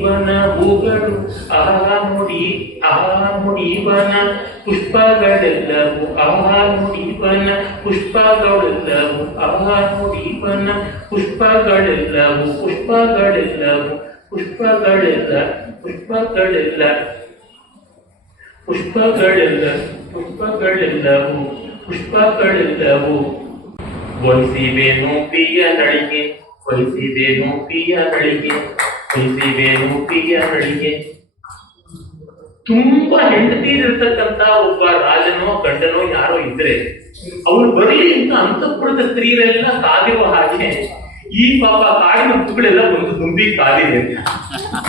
ಬನ ಹೂಗಳು ಆಹಾ ನೋಡಿ ಬನ ಪುಷ್ಪಗಳೆಲ್ಲವು ಆಹಾ ನೋಡಿ ಬನ ಪುಷ್ಪಗಳೆಲ್ಲವು ವಹಿಸಿವೇನು ಪ್ರಿಯ ನಳಿಗೆ ತುಂಬಾ ಹೆಂಡತಿರ್ತಕ್ಕಂತ ಒಬ್ಬ ರಾಜನೋ ಗಂಡನೋ ಯಾರೋ ಇದ್ರೆ ಅವ್ರು ಬರಲಿ ಅಂತ ಅಂತಃಪುರದ ಸ್ತ್ರೀಯರೆಲ್ಲ ಕಾದಿರುವ ಹಾಗೆ ಈ ಪಾಪ ಕಾಡಿನ ಮಕ್ಕಳೆಲ್ಲ ಒಂದು ದುಂಬಿ ಕಾದಿದೆ ಅಂತ.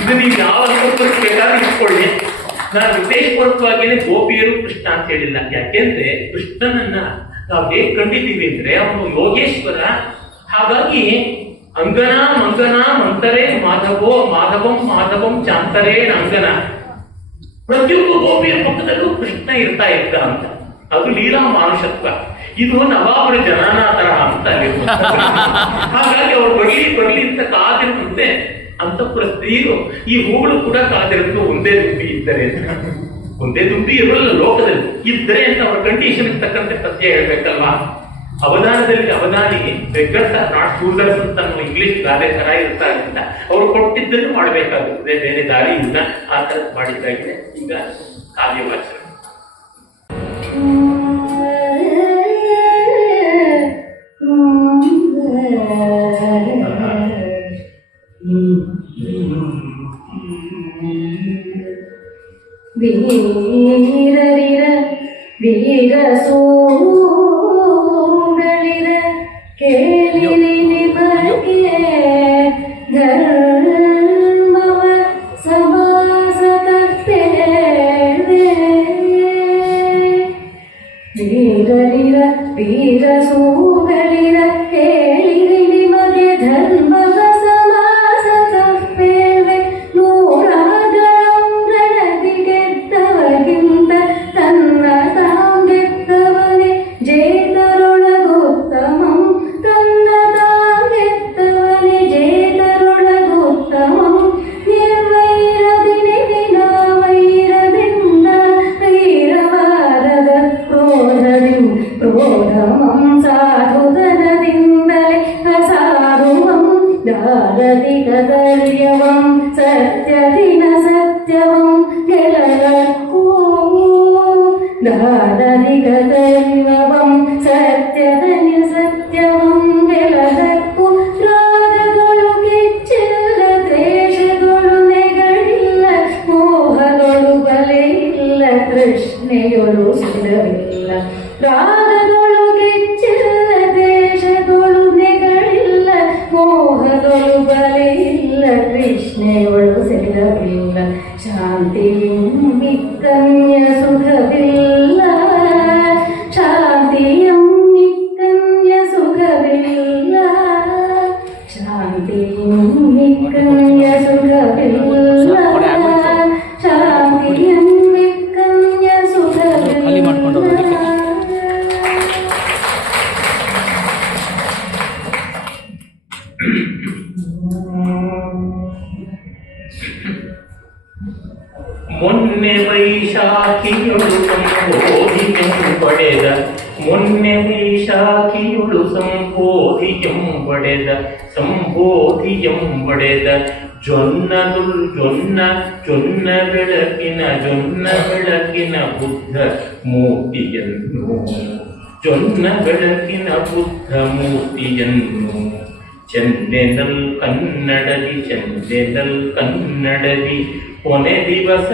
ಇದು ನೀವು ಯಾವ ಅಂತಃಪುರಕ್ಕೆ ಬೇಕಾದ್ರೆ ಇಟ್ಕೊಳ್ಳಿ. ನಾನು ಉದ್ದೇಶಪೂರ್ವಕವಾಗಿಯೇ ಗೋಪಿಯರು ಕೃಷ್ಣ ಅಂತ ಹೇಳಿಲ್ಲ. ಯಾಕೆಂದ್ರೆ ಕೃಷ್ಣನನ್ನ ನಾವು ಹೇಗ್ ಕಂಡಿದ್ದೀವಿ ಅಂದ್ರೆ ಅವನು ಯೋಗೇಶ್ವರ. ಹಾಗಾಗಿ ಅಂಗನ ಮಂತರೇ ಮಾಧವಂ ಚಾಂತರೇ ಅಂಗನ. ಪ್ರತಿಯೊಬ್ಬ ಗೋಪಿಯರ ಪಕ್ಕದಲ್ಲೂ ಕೃಷ್ಣ ಇರ್ತಾ ಇದ್ದ ಅಂತ. ಅದು ಲೀಲಾ ಮಾನುಷತ್ವ. ಇದು ನವಾಬರ ಜನನ ತರಹ ಅಂತ ಹಾಗಾಗಿ ಅವ್ರು ಬರ್ಲಿ ಅಂತ ಕಾದಿರುವಂತೆ ಅಂತಃಪುರ ಸ್ತ್ರೀಯರು ಈ ಹೂಗಳು ಕೂಡ ಕಾದಿರೋದು ಒಂದೇ ದುಂಬಿ ಇದ್ದರೆ ಒಂದೇ ದುಂಬಿ ಇರಲ್ಲ ಲೋಕದಲ್ಲಿ ಇದ್ದರೆ ಅಂತ ಅವ್ರ ಕಂಡೀಷನ್ ತಕ್ಕಂತೆ ಸತ್ಯ ಹೇಳ್ಬೇಕಲ್ವಾ. ಅವಧಾನಿ ಬೆಗ್ಗರ್ಸ್ ಆರ್ ನಾಟ್ ಚೂಸರ್ಸ್ ಅಂತ ಇಂಗ್ಲಿಷ್ ಗಾದೆ ತರ ಇರ್ತಾರೆ ಅಂತ ಅವ್ರು ಕೊಟ್ಟಿದ್ದನ್ನು ಮಾಡಬೇಕಾಗುತ್ತದೆ. ಬೇರೆ ದಾರಿ ಇಲ್ಲ. ಆ ತರ ಮಾಡಿದ್ದಾಗಿದೆ. ಈಗ ಕಾವ್ಯವಾಚನ ವೀರ ಸೋಗಳಿರ ಕೇಳಿ ನಿಮಗೆ ಧರ್ಮವ ಸಮಾಸತರ್ಪೆ ವೀರ ಸೋಗಳಿರ ಕೇಳಿ ನಿಮಗೆ ಧರ್ಮವ ಸಮಾಸತರ್ಪೇವೆ ನೂರಾಗಂ ರಣದಿ ಗೆದ್ದವಗಿಂತ ತನ್ನ ತಾಂಗೆದ್ದವನೇ ಜೇತರೊಳಗೋತ್ತಮಂ ತನ್ನ ತಾಂಗೆದ್ದವನೇ ಜೇತರೊಳಗೋತ್ತಮಂ ನಿರ್ವೈರದಿ ವೈರದಿಂದ ವೈರವಾರದ ಕ್ರೋಧಮಂ ಸಾಧುಧನದಿಂದಲೇ ಅಸಾಧುವಂ ದಾರದಿಗದರ್ಯವಂ ಸತ್ಯದಿನ ಸತ್ಯವಂ ಗೆಲಲಕ್ಕೂ ದಾರದಿಗದರ್ಯವಂ ಸತ್ಯದನ ಸತ್ಯವಂ ಗೆಲಲಕ್ಕೂ ರಾಗಗಳು ಕೆಚ್ಚಿಲ್ಲ ದ್ವೇಷಗಳು ನೆಗಳಿಲ್ಲ ಮೋಹಗಳು ಬಲೆಯಿಲ್ಲ ತೃಷ್ಣೆಯೊಳು ಸುರವಿಲ್ಲ ರಾಗಗಳು ಕೆಚ್ಚಿಲ್ಲ ದ್ವೇಷಗಳು ನೆಗಳಿಲ್ಲ ಮೋಹಗಳು ಬಲೆಯಿಲ್ಲ ತೃಷ್ಣೆಯೊಳು ಸೆಲವಿಲ್ಲ ಶಾಂತಿಯು ನಿಕ್ಕನ್ಯ ಸುಖವಿಲ್ಲ ಶಾಂತಿಯಂ ನಿಕ್ಕನ್ಯ ಸುಖವಿಲ್ಲ ಶಾಂತಿಯಂ ನಿಕ್ಕನ್ಯ ಸುಖವಿಲ್ಲ ಶಾಂತಿಯಂ ನಿಕ್ಕನ್ಯ ಖಾಲಿ ಮಾಡ್ಕೊಂಡು ಹೋಗೋದಕ್ಕೆ. ಸುಖವಿಲ್ಲ. ಮೊನ್ನೆ ವೈಶಾಖಿಯೊಳು ಸಂಬೋಧಿಯಂ ಪಡೆದ ಸಂಬೋಧಿಯಂ ಜೊನ್ನ ಬೆಳಕಿನ ಬುದ್ಧ ಮೂರ್ತಿಯನ್ನು ಜೊನ್ನ ಬೆಳಕಿನ ಬುದ್ಧ ಮೂರ್ತಿಯನ್ನು ಚೆನ್ನೆನಲ್ ಕನ್ನಡದಿ ಚೆನ್ನೆನಲ್ ಕನ್ನಡದಿ ಕೊನೆ ದಿವಸ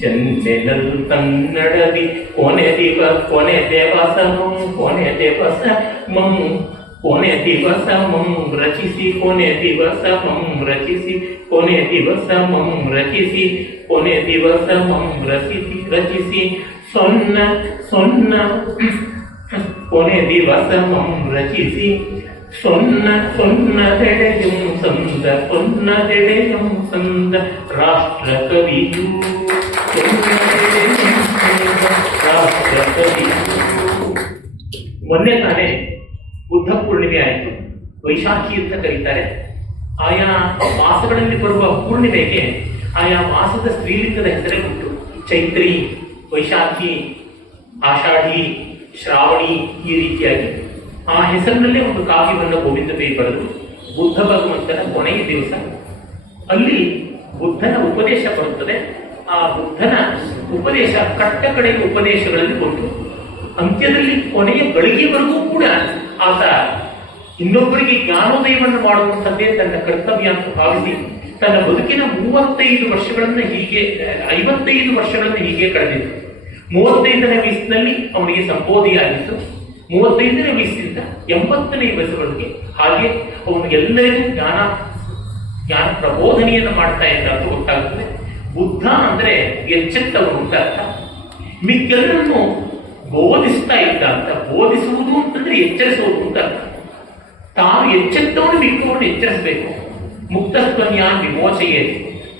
ಚೆನ್ನೆನಲ್ ಕನ್ನಡದಿ ಕೊನೆ ದಿವಸ ಕೊನೆ ದಿವಸ ರಚಿಸಿ ಕೊನೆ ದಿವಸ ರಚಿಸಿ ಕೊನೆ ದಿವಸ ರಚಿಸಿ ಕೊನೆ ದಿವಸ ರಚಿಸಿ ಸೊನ್ನ ಸೊನ್ನ ಕೊನೆ ದಿವಸ ರಚಿಸಿ ಸೊನ್ನದೆಡೆಯಂ ಸಂದ ರಾಷ್ಟ್ರ ಕವಿಯು ರಾಷ್ಟ್ರ ಕವಿಯು. ಮೊನ್ನೆ ತಾನೇ ಬುದ್ಧ ಪೂರ್ಣಿಮೆ ಆಯಿತು. ವೈಶಾಖಿ ಅಂತ ಕರೀತಾರೆ. ಆಯಾ ಮಾಸಗಳಲ್ಲಿ ಬರುವ ಪೂರ್ಣಿಮೆಗೆ ಆಯಾ ಮಾಸದ ಸ್ತ್ರೀಲಿಂಗದ ಹೆಸರೇ ಉಂಟು. ಚೈತ್ರಿ, ವೈಶಾಖಿ, ಆಷಾಢಿ, ಶ್ರಾವಣಿ, ಈ ರೀತಿಯಾಗಿ ಆ ಹೆಸರಿನಲ್ಲೇ ಒಂದು ಕಾವ್ಯವನ್ನು ಗೋವಿಂದ ಪೈ ಬರೆದು ಬುದ್ಧ ಭಗವಂತನ ಕೊನೆಯ ದಿವಸ ಅಲ್ಲಿ ಬುದ್ಧನ ಉಪದೇಶ ಬರುತ್ತದೆ. ಆ ಬುದ್ಧನ ಉಪದೇಶ ಕಟ್ಟ ಕಡೆಯ ಉಪದೇಶಗಳಲ್ಲಿ ಕೊಟ್ಟು ಅಂತ್ಯದಲ್ಲಿ ಕೊನೆಯ ಗಳಿಗೆವರೆಗೂ ಕೂಡ ಆತ ಇನ್ನೊಬ್ಬರಿಗೆ ಜ್ಞಾನೋದಯವನ್ನು ಮಾಡುವಂಥದ್ದೇ ತನ್ನ ಕರ್ತವ್ಯ ಅಂತ ಭಾವಿಸಿ ತನ್ನ ಬದುಕಿನ 35 ವರ್ಷಗಳನ್ನು ಹೀಗೆ 55 ವರ್ಷಗಳನ್ನು ಹೀಗೆ ಕಳೆದಿತ್ತು. 35ನೇ ವಯಸ್ಸಿನಲ್ಲಿ ಅವನಿಗೆ ಸಂಬೋಧಿಯಾಗಿತ್ತು. 35ನೇ ವಯಸ್ಸಿಂದ 80ನೇ ವಯಸ್ಸುಗಳಿಗೆ ಹಾಗೆ ಅವನು ಎಲ್ಲರಿಗೂ ಜ್ಞಾನ ಪ್ರಬೋಧನೆಯನ್ನು ಮಾಡ್ತಾ ಇದ್ದ ಅಂತ ಗೊತ್ತಾಗುತ್ತದೆ. ಬುದ್ಧ ಅಂದ್ರೆ ಎಚ್ಚೆತ್ತವನು ಅಂತ ಅರ್ಥ. ಮಿಕ್ಕೆಲ್ಲರನ್ನು ಬೋಧಿಸ್ತಾ ಇದ್ದ ಅಂತ. ಬೋಧಿಸುವುದು ಅಂತಂದ್ರೆ ಎಚ್ಚರಿಸುವುದು ಅಂತ ಅರ್ಥ. ತಾನು ಎಚ್ಚೆತ್ತವನು ಮಿಕ್ಕವನು ಎಚ್ಚರಿಸಬೇಕು. ಮುಕ್ತತ್ವನ್ಯಾನ್ ವಿಮೋಚೆಯೇ,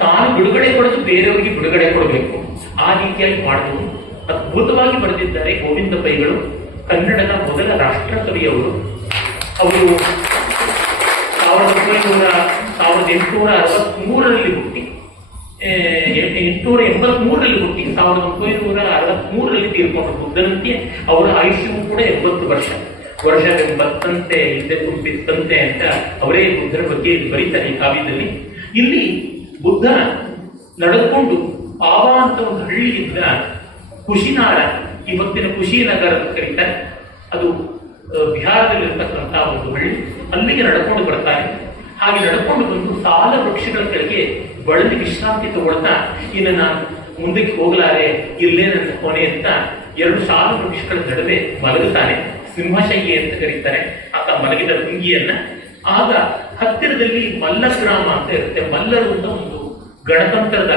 ತಾನು ಬಿಡುಗಡೆ ಕೊಡೋದು ಬೇರೆಯವರಿಗೆ ಬಿಡುಗಡೆ ಕೊಡಬೇಕು. ಆ ರೀತಿಯಾಗಿ ಮಾಡುವುದು ಅದ್ಭುತವಾಗಿ ಬರೆದಿದ್ದಾರೆ ಗೋವಿಂದ ಪೈಗಳು. ಕನ್ನಡದ ಮೊದಲ ರಾಷ್ಟ್ರ ಕವಿಯವರು. ಅವರು 1863ರಲ್ಲಿ ಹುಟ್ಟಿ 883ರಲ್ಲಿ ಹುಟ್ಟಿ 1963ರಲ್ಲಿ ತೀರ್ಕೊಂಡು ಬುದ್ಧನಂತೆ ಅವರ ಆಯುಷ್ಯವು ಕೂಡ 80 ವರ್ಷ. ವರ್ಷವೆಂಬತ್ತಂತೆ ಹಿಂದೆ ತುಂಬಿತ್ತಂತೆ ಅಂತ ಅವರೇ ಬುದ್ಧರ ಬಗ್ಗೆ ಬರೀತಾರೆ ಈ ಕಾವ್ಯದಲ್ಲಿ. ಇಲ್ಲಿ ಬುದ್ಧ ನಡೆದುಕೊಂಡು ಪಾವ ಅಂತ ಒಂದು ಹಳ್ಳಿಯಿಂದ ಕುಶಿನಾಳ, ಇವತ್ತಿನ ಕುಶಿನಗರ ಅಂತ ಕರೀತಾರೆ, ಅದು ಬಿಹಾರದಲ್ಲಿರ್ತಕ್ಕಂತಹ ಒಂದು ಹಳ್ಳಿ, ಅಲ್ಲಿಗೆ ನಡ್ಕೊಂಡು ಬರ್ತಾರೆ. ಹಾಗೆ ನಡ್ಕೊಂಡು ಬಂದು ಸಾಲ ವೃಕ್ಷಗಳ ಕೆಳಗೆ ಬಳಲಿ ವಿಶ್ರಾಂತಿ ತಗೊಳ್ತಾ ಇನ್ನು ನಾನು ಮುಂದಕ್ಕೆ ಹೋಗಲಾರೆ, ಇಲ್ಲೇ ನನ್ನ ಕೊನೆ ಅಂತ 2 ಸಾಲ ವೃಕ್ಷಗಳ ನಡುವೆ ಮಲಗುತ್ತಾನೆ. ಸಿಂಹಶಯ್ಯೆ ಅಂತ ಕರೀತಾರೆ ಆತ ಮಲಗಿದ ಭಂಗಿಯನ್ನ. ಆಗ ಹತ್ತಿರದಲ್ಲಿ ಮಲ್ಲ ಗ್ರಾಮ ಅಂತ ಇರುತ್ತೆ. ಮಲ್ಲರು ಅಂತ ಒಂದು ಗಣತಂತ್ರದ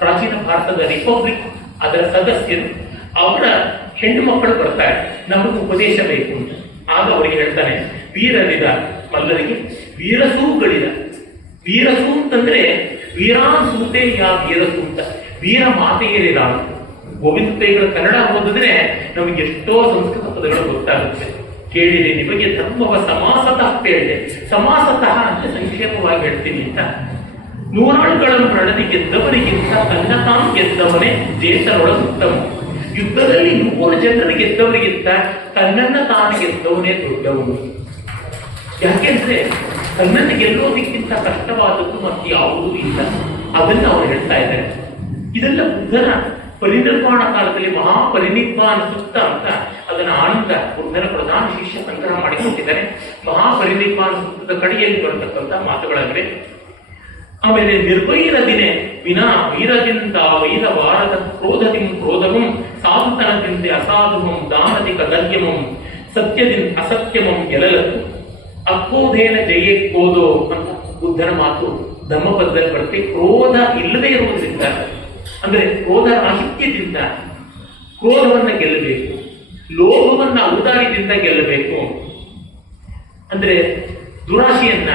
ಪ್ರಾಚೀನ ಭಾರತದ ರಿಪಬ್ಲಿಕ್, ಅದರ ಸದಸ್ಯರು, ಅವರ ಹೆಣ್ಣು ಮಕ್ಕಳು ಬರ್ತಾರೆ, ನಮಗೆ ಉಪದೇಶ ಬೇಕು ಅಂತ. ಆಗ ಅವರಿಗೆ ಹೇಳ್ತಾನೆ, ವೀರರಿದ ಮಲ್ಲರಿಗೆ ವೀರಸೂಗಳಿದ. ವೀರಸೂ ಅಂತಂದ್ರೆ ವೀರಾಸೂತೆ ಯಾ ವೀರಸೂ ಅಂತ, ವೀರ ಮಾತೆಯರಿದ. ಗೋವಿಂದ ಪೈಗಳ ಕನ್ನಡ ಓದಿದ್ರೆ ನಮಗೆ ಎಷ್ಟೋ ಸಂಸ್ಕೃತ ಪದಗಳು ಗೊತ್ತಾಗುತ್ತೆ. ಕೇಳಿದೆ ನಿಮಗೆ ಧರ್ಮವ ಸಮಾಸತಃ ಹೇಳಿದೆ. ಸಮಾಸತಃ ಅಂತ ಸಂಕ್ಷೇಪವಾಗಿ ಹೇಳ್ತೀನಿ ಅಂತ. ನೂರಾಳುಗಳನ್ನು ರಣದಿ ಗೆದ್ದವರಿಗಿಂತ ತನ್ನ ತಾನು ಗೆದ್ದವನೇ ದೇಶದೊಳಗುತ್ತಮ. ಯುದ್ಧದಲ್ಲಿ 100 ಜನರಿಗೆ ಗೆದ್ದವರಿಗಿಂತ ತನ್ನನ್ನ ತಾನು ಗೆದ್ದವನೇ ದೊಡ್ಡವನು. ಯಾಕೆಂದ್ರೆ ತನ್ನನ್ನು ಗೆಲ್ಲೋದಕ್ಕಿಂತ ಕಷ್ಟವಾದದ್ದು ಮತ್ತೆ ಯಾವುದೂ ಇಲ್ಲ. ಅದನ್ನ ಅವರು ಹೇಳ್ತಾ ಇದ್ದಾರೆ. ಇದೆಲ್ಲ ಬುದ್ಧನ ಪರಿನಿರ್ವಾಣ ಕಾಲದಲ್ಲಿ ಮಹಾಪರಿನಿರ್ವಾಣ ಸೂಕ್ತ ಅಂತ ಅದನ್ನ ಆನಂದ ಬುದ್ಧನ ಪ್ರಧಾನ ಶಿಷ್ಯ ಸಂಗ್ರಹ ಮಾಡಿಕೊಟ್ಟಿದ್ದಾರೆ. ಮಹಾಪರಿನಿರ್ವಾಣ ಸೂಕ್ತದ ಕಡೆಯಲ್ಲಿ ಬರತಕ್ಕಂಥ ಮಾತುಗಳಾಗಿವೆ. ಆಮೇಲೆ ನಿರ್ವೈರದಿನೇ ವಿನಾ ವೀರದಿಂದ ವೈರವಾರದ ಕ್ರೋಧದಿಂ ಕ್ರೋಧಮಂ ಸಾಧುತನದಿಂದ ಅಸಾಧುಮಂ ದಾನದಿ ಕದರ್ಯಮಂ ಸತ್ಯದಿಂ ಅಸತ್ಯಮಂ ಗೆಲಲತ್ತು ಅಕ್ರೋಧೇನ ಜಯೇ ಕ್ರೋಧೋ ಅಂತ ಬುದ್ಧನ ಮಾತು ಧಮ್ಮಪದದಲ್ಲಿ ಬರುತ್ತೆ. ಕ್ರೋಧ ಇಲ್ಲದೆ ಇರುವುದರಿಂದ, ಅಂದ್ರೆ ಕ್ರೋಧ ರಾಹಿತ್ಯದಿಂದ ಕ್ರೋಧವನ್ನ ಗೆಲ್ಲಬೇಕು, ಲೋಭವನ್ನ ಔದಾರ್ಯದಿಂದ ಗೆಲ್ಲಬೇಕು, ಅಂದ್ರೆ ದುರಾಶೆಯನ್ನ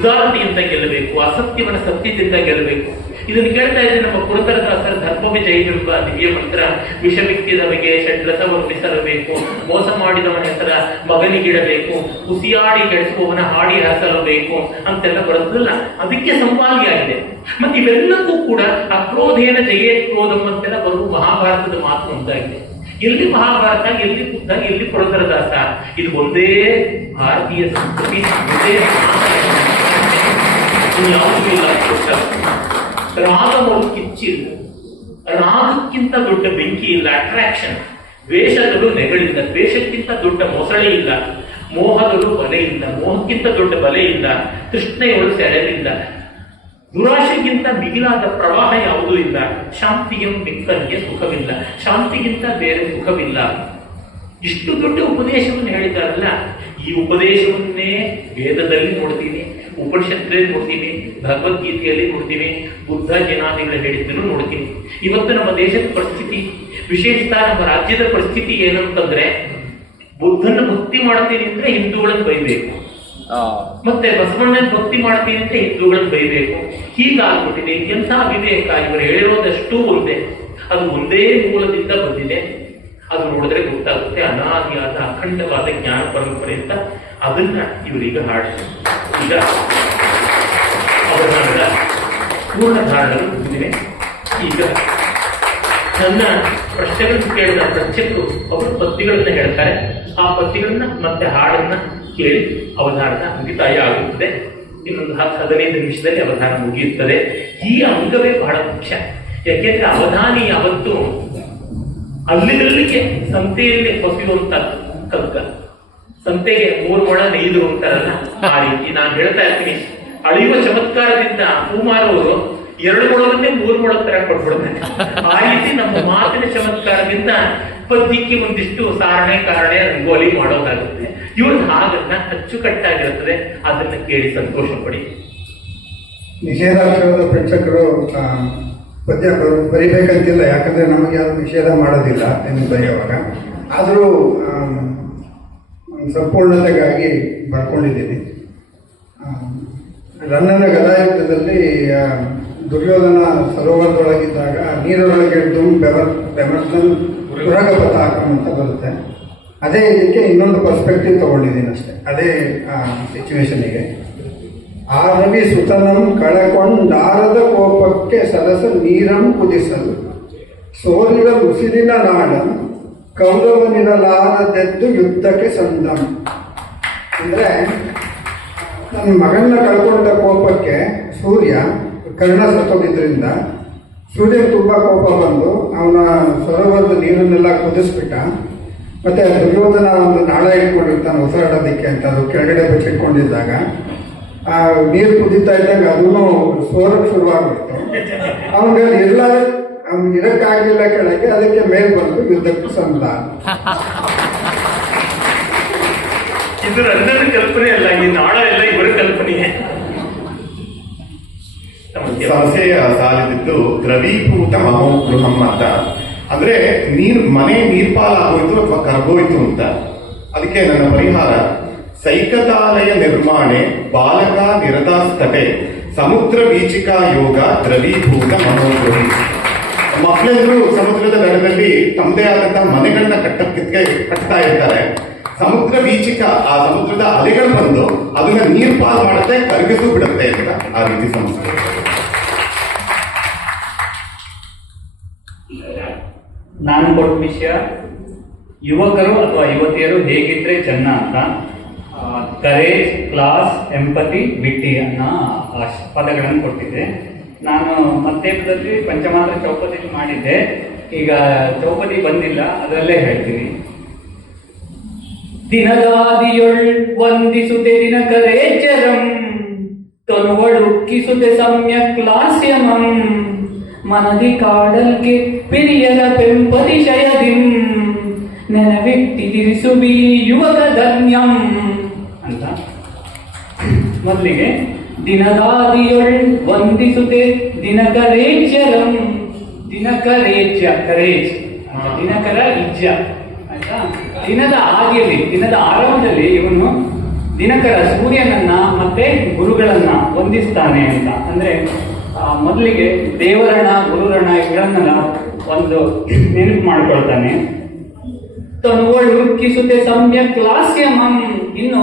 ಉದಾಹರಣೆಯಿಂದ ಗೆಲ್ಲಬೇಕು, ಅಸತ್ಯವನ್ನ ಸತ್ಯದಿಂದ ಗೆಲ್ಲಬೇಕು. ಇದನ್ನು ಕೇಳ್ತಾ ಇದ್ರೆ ನಮ್ಮ ಪುರಂದರದಾಸರ ಧರ್ಮವೇ ಜಯವೆಂಬ ದಿವ್ಯ ಮಂತ್ರ, ವಿಷವಿಕ್ಕಿದವಗೆ ಷಡ್ರಸವರ್ಣಿಸಲಬೇಕು, ಮೋಸ ಮಾಡಿದವನ ಹೆಸರ ಮಗನಿಗಿಡಬೇಕು, ಹುಸಿಯಾಡಿ ಕೆಡಿಸುವವನ ಹಾಡಿ ಹಸಲಬೇಕು ಅಂತೆಲ್ಲ ಬರುತ್ತಲ್ಲ, ಅದಕ್ಕೆ ಸಂವಾದಿಯಾಗಿದೆ. ಮತ್ತೆ ಇವೆಲ್ಲಕ್ಕೂ ಕೂಡ ಅಕ್ರೋಧೇನ ಜಯೇ ಕ್ರೋಧಂ ಅಂತೆಲ್ಲ ಬರುವ ಮಹಾಭಾರತದ ಮಾತು ಒಂದಾಗಿದೆ. ಎಲ್ಲಿ ಮಹಾಭಾರತ, ಎಲ್ಲಿ ಬುದ್ಧ, ಎಲ್ಲಿ ಪುರಂದರದಾಸ, ಇದು ಒಂದೇ ಭಾರತೀಯ ಸಂಸ್ಕೃತಿ, ಒಂದೇ ಯಾವುದೂ ಇಲ್ಲ. ರಾಗ ಕಿಚ್ಚಿಲ್ಲ, ರಾಗಕ್ಕಿಂತ ದೊಡ್ಡ ಬೆಂಕಿ ಇಲ್ಲ. ಅಟ್ರಾಕ್ಷನ್, ದ್ವೇಷದಲ್ಲೂ ನೆಗಳಿಲ್ಲ, ದ್ವೇಷಕ್ಕಿಂತ ದೊಡ್ಡ ಮೊಸಳೆ ಇಲ್ಲ, ಮೋಹದಲ್ಲೂ ಬಲೆ ಇಲ್ಲ, ಮೋಹಕ್ಕಿಂತ ದೊಡ್ಡ ಬಲೆ ಇಲ್ಲ, ತೃಷ್ಣೆಯೊಳು ಸೆಳೆದಿಲ್ಲ, ದುರಾಶೆಗಿಂತ ಮಿಗಿಲಾದ ಪ್ರವಾಹ ಯಾವುದೂ ಇಲ್ಲ, ಶಾಂತಿಗೆ ಮಿಕ್ಕನಿಗೆ ಸುಖವಿಲ್ಲ, ಶಾಂತಿಗಿಂತ ಬೇರೆ ಸುಖವಿಲ್ಲ. ಇಷ್ಟು ದೊಡ್ಡ ಉಪದೇಶವನ್ನು ಹೇಳಿದಾರಲ್ಲ, ಈ ಉಪದೇಶವನ್ನೇ ವೇದದಲ್ಲಿ ನೋಡ್ತೀವಿ, ಉಪನಿಷತ್ತಲ್ಲಿ ನೋಡ್ತೀವಿ, ಭಗವದ್ಗೀತೆಯಲ್ಲಿ ನೋಡ್ತೀವಿ, ಬುದ್ಧ ಜನಾದಿಗಳು ಹೇಳಿದ್ದನ್ನು ನೋಡ್ತೀವಿ. ಇವತ್ತು ನಮ್ಮ ದೇಶದ ಪರಿಸ್ಥಿತಿ, ವಿಶೇಷತಃ ನಮ್ಮ ರಾಜ್ಯದ ಪರಿಸ್ಥಿತಿ ಏನಂತಂದ್ರೆ, ಬುದ್ಧನ ಭಕ್ತಿ ಮಾಡ್ತೀನಿ ಅಂದ್ರೆ ಹಿಂದೂಗಳನ್ನು ಬೈಬೇಕು, ಮತ್ತೆ ಬಸವಣ್ಣನ ಭಕ್ತಿ ಮಾಡ್ತೀನಿ ಅಂದ್ರೆ ಹಿಂದೂಗಳನ್ನು ಬೈಬೇಕು. ಹೀಗಾಗ್ಬಿಟ್ಟಿದೆ. ಎಂಥ ವಿವೇಕ! ಇವರು ಹೇಳಿರೋದಷ್ಟು ಒಂದೇ, ಅದು ಒಂದೇ ಮೂಲದಿಂದ ಬಂದಿದೆ. ಅದು ನೋಡಿದ್ರೆ ಗೊತ್ತಾಗುತ್ತೆ, ಅನಾದಿಯಾದ ಅಖಂಡವಾದ ಜ್ಞಾನ ಪರಂಪರೆ ಅಂತ. ಅದನ್ನ ಇವರೀಗ ಹಾಡ್ತಾರೆ. ಈಗ ಅವಧಾನದ ಪೂರ್ಣಧಾರಣಗಳು ಬಂದಿವೆ. ಈಗ ನನ್ನ ಪ್ರಶ್ನೆಗಳನ್ನು ಕೇಳಿದ ಪ್ರತ್ಯಕ್ಷರು ಅವರು ಪದ್ಯಗಳನ್ನ ಹೇಳ್ತಾರೆ. ಆ ಪದ್ಯಗಳನ್ನ ಮತ್ತೆ ಹಾಡನ್ನ ಕೇಳಿ ಅವಧಾನದ ಮುಗಿತಾಯ ಆಗುತ್ತದೆ. ಇನ್ನೊಂದು 10-15 ನಿಮಿಷದಲ್ಲಿ ಅವಧಾನ ಮುಗಿಯುತ್ತದೆ. ಈ ಅಂಗವೇ ಬಹಳ ಮುಖ್ಯ. ಯಾಕೆಂದ್ರೆ ಅವಧಾನಿ ಯಾವತ್ತು ಅಲ್ಲಿಗೆ ಸಂತೆಯಲ್ಲಿ ಹೊಸೆಯುವಂತ ಕಗ್ಗ, ಸಂತೆಗೆ 3 ಮೊಳ ನೇಯ್ದು ಅಂತಾರಲ್ಲ, ಆ ರೀತಿ ನಾನು ಹೇಳ್ತಾ ಇರ್ತೀನಿ. ಅಳಿಯುವ ಚಮತ್ಕಾರದಿಂದ ಹೂಮಾರವರು 2 ಮೊಳವನ್ನೇ 3 ಮೊಳ ತರ ಕೊಟ್ಬಿಡ್ತಾರೆ. ಆ ರೀತಿ ನಮ್ಮ ಮಾತಿನ ಚಮತ್ಕಾರದಿಂದ ಪದ್ಯಕ್ಕೆ ಒಂದಿಷ್ಟು ಸಾರಣೆ ಕಾರಣೆ ರಂಗೋಲಿ ಮಾಡೋದಾಗುತ್ತೆ. ಇವ್ರ ಹಾಗನ್ನ ಅಚ್ಚುಕಟ್ಟಾಗಿರುತ್ತದೆ. ಅದನ್ನ ಕೇಳಿ ಸಂತೋಷ ಪಡಿ. ನಿಷೇಧಾಕ್ಷರದ ಪ್ರೇಕ್ಷಕರು ಪದ್ಯ ಬರಿಬೇಕಂತಿಲ್ಲ, ಯಾಕಂದ್ರೆ ನಮಗೆ ಯಾರು ನಿಷೇಧ ಮಾಡೋದಿಲ್ಲ ಎಂದು ಬರೆಯುವಾಗ. ಆದರೂ ಸಂಪೂರ್ಣತೆಗಾಗಿ ಬರ್ಕೊಂಡಿದ್ದೀನಿ. ರನ್ನನ ಗದಾಯುದ್ಧದಲ್ಲಿ ದುರ್ಯೋಧನ ಸರೋವರದೊಳಗಿದ್ದಾಗ ನೀರೊಳಗೆ ಬೆಮರ್ದನ್ ಪುರಗ ಪತಾಕಂ ಅಂತ ಬರುತ್ತೆ. ಅದೇ ಇದಕ್ಕೆ ಇನ್ನೊಂದು ಪರ್ಸ್ಪೆಕ್ಟಿವ್ ತಗೊಂಡಿದ್ದೀನಿ ಅಷ್ಟೇ. ಅದೇ ಸಿಚುವೇಶನಿಗೆ ಆ ರವಿ ಸುತನಂ ಕಳಕೊಂಡಾರದ ಕೋಪಕ್ಕೆ ಸರಸ ನೀರಂ ಕುದಿಸಲು ಸೋಲಿದ ಉಸಿರಿನ ನಾಡಂ ಕೌರವನಿರಲಾರದೆದ್ದು ಯುದ್ಧಕ್ಕೆ ಸಂದಂ. ಅಂದರೆ ನನ್ನ ಮಗನ ಕಳ್ಕೊಂಡ ಕೋಪಕ್ಕೆ ಸೂರ್ಯ ಕರ್ಣ ಸತ್ತೋಗಿದ್ರಿಂದ ಸೂರ್ಯನ ತುಂಬ ಕೋಪ ಬಂದು ಅವನ ಸರೋವರದ ನೀರನ್ನೆಲ್ಲ ಕುದಿಸ್ಬಿಟ್ಟ. ಮತ್ತೆ ದುರ್ಯೋಧನ ಒಂದು ನಾಳ ಇಟ್ಕೊಂಡಿರ್ತಾನೆ ಉಸಿರಾಡೋದಕ್ಕೆ ಅಂತ, ಅದು ಕೆಳಗಡೆ ಬಿಟ್ಟಿಟ್ಕೊಂಡಿದ್ದಾಗ ಆ ನೀರು ಕುದೀತಾ ಇದ್ದಾಗ ಅದನ್ನು ಸೋರಕ್ಕೆ ಶುರುವಾಗ್ಬಿಡ್ತು. ಅವನಿಗೆ ಅವ್ನಿಗೆ ಇರಕ್ಕಾಗಲಿಲ್ಲ ಕೆಳಗೆ, ಅದಕ್ಕೆ ಮೇಲ್ ಬಂದು ಯುದ್ಧಕ್ಕೆ ಸಂದ. ಇದು ರನ್ನನ ಕಲ್ಪನೆ ಅಲ್ಲ, ಈ ನಾಳ ಎಲ್ಲ ಇವರ ಕಲ್ಪನೆಯೇ. ಸಂಸ್ಥೆಯ ಸಾಲಿದ್ದು ದ್ರವೀಭೂತ ಮಹೋಗೃಹಂ ಅಂತ, ಅಂದ್ರೆ ಮನೆ ನೀರ್ಪಾಲಾಗೋಯ್ತು ಅಥವಾ ಕರ್ಗೋಯ್ತು ಅಂತ. ಅದಕ್ಕೆ ನನ್ನ ಪರಿಹಾರ, ಸೈಕತಾಲಯ ನಿರ್ಮಾಣೆ ಬಾಲಕ ನಿರತಾಸ್ತಟೆ ಸಮುದ್ರ ವೀಚಿಕಾ ಯೋಗ ದ್ರವೀಭೂತ ಮನೋಗೃಹಿ. ಮಕ್ಕಳೆಲ್ಲರೂ ಸಮುದ್ರದ ದಡದಲ್ಲಿ ತಮ್ಮದೇ ಆದಂತಹ ಮನೆಗಳನ್ನ ಕಟ್ತಾ ಇರ್ತಾರೆ. ಸಮುದ್ರ ವೀಚಿಕ, ಆ ಸಮುದ್ರದ ಅಲೆಗಳು ಬಂದು ಅದನ್ನ ನೀರ್ಪಾಲ್ ಮಾಡುತ್ತೆ, ಕರಗಿಸು ಬಿಡುತ್ತೆ ಅಂತ ಆ ರೀತಿ ಸಂಸ್ಥೆ. ನಾನು ಕೊಟ್ಟ ವಿಷಯ ಯುವಕರು ಅಥವಾ ಯುವತಿಯರು ಹೇಗಿದ್ರೆ ಚೆನ್ನ ಅಂತ. ಕರೇಜ್, ಕ್ಲಾಸ್, ಎಂಪತಿ, ವಿಟಿ ಅನ್ನೋ ಪದಗಳನ್ನು ಕೊಟ್ಟಿದ್ದೆ. ನಾನು ಮಧ್ಯದಲ್ಲಿ ಪಂಚಮಾತ್ರ ಚೌಪದಿ ಮಾಡಿದ್ದೆ. ಈಗ ಚೌಪದಿ ಬಂದಿಲ್ಲ, ಅದರಲ್ಲೇ ಹೇಳ್ತೀನಿ. ದಿನದಾದಿಯೊಳ್ ವಂದಿಸುತ್ತೆ ದಿನಕರೇಚರಂ ತೊನುವಳುಕ್ಕಿಸುತ್ತೆ ಸಮ್ಯಕ್ ಲಾಸ್ಯಮಂ ಮನದಿ ಕಾಡಲ್ಗೆ ಪಿರಿಯರ ಪೆಂಪತಿಶಯದಿಂ ನೆನವಿಟ್ಟಿದಿರಿಸುಬಿ ಯುವಕ ಧನ್ಯಂ ಅಂತ. ಮೊದಲಿಗೆ ದಿನದಾದಿಯೊಳ್ ವಂದಿಸುತ್ತೆ ದಿನಕರೇಚ್ಯರಂ, ದಿನಕರೇಚ್ಯ ಕರೇಜ್ ಅಂತ, ದಿನಕರ ಇಜ್ಜ ಆಯ್ತಾ. ದಿನದ ಆದಿಯಲ್ಲಿ, ದಿನದ ಆರಂಭದಲ್ಲಿ ಇವನು ದಿನಕರ ಸೂರ್ಯನನ್ನ ಮತ್ತೆ ಗುರುಗಳನ್ನ ವಂದಿಸ್ತಾನೆ ಅಂತ. ಅಂದ್ರೆ ಮೊದಲಿಗೆ ದೇವರಣ, ಗುರುರಣ ಇವುಗಳನ್ನೆಲ್ಲ ಒಂದು ನೆನಪು ಮಾಡ್ಕೊಳ್ತಾನೆ. ತನುವಳುಕ್ಕಿಸುತ್ತೆ ಸಮ್ಯಕ್ ಲಾಸ್ಯಮಂ, ಇನ್ನು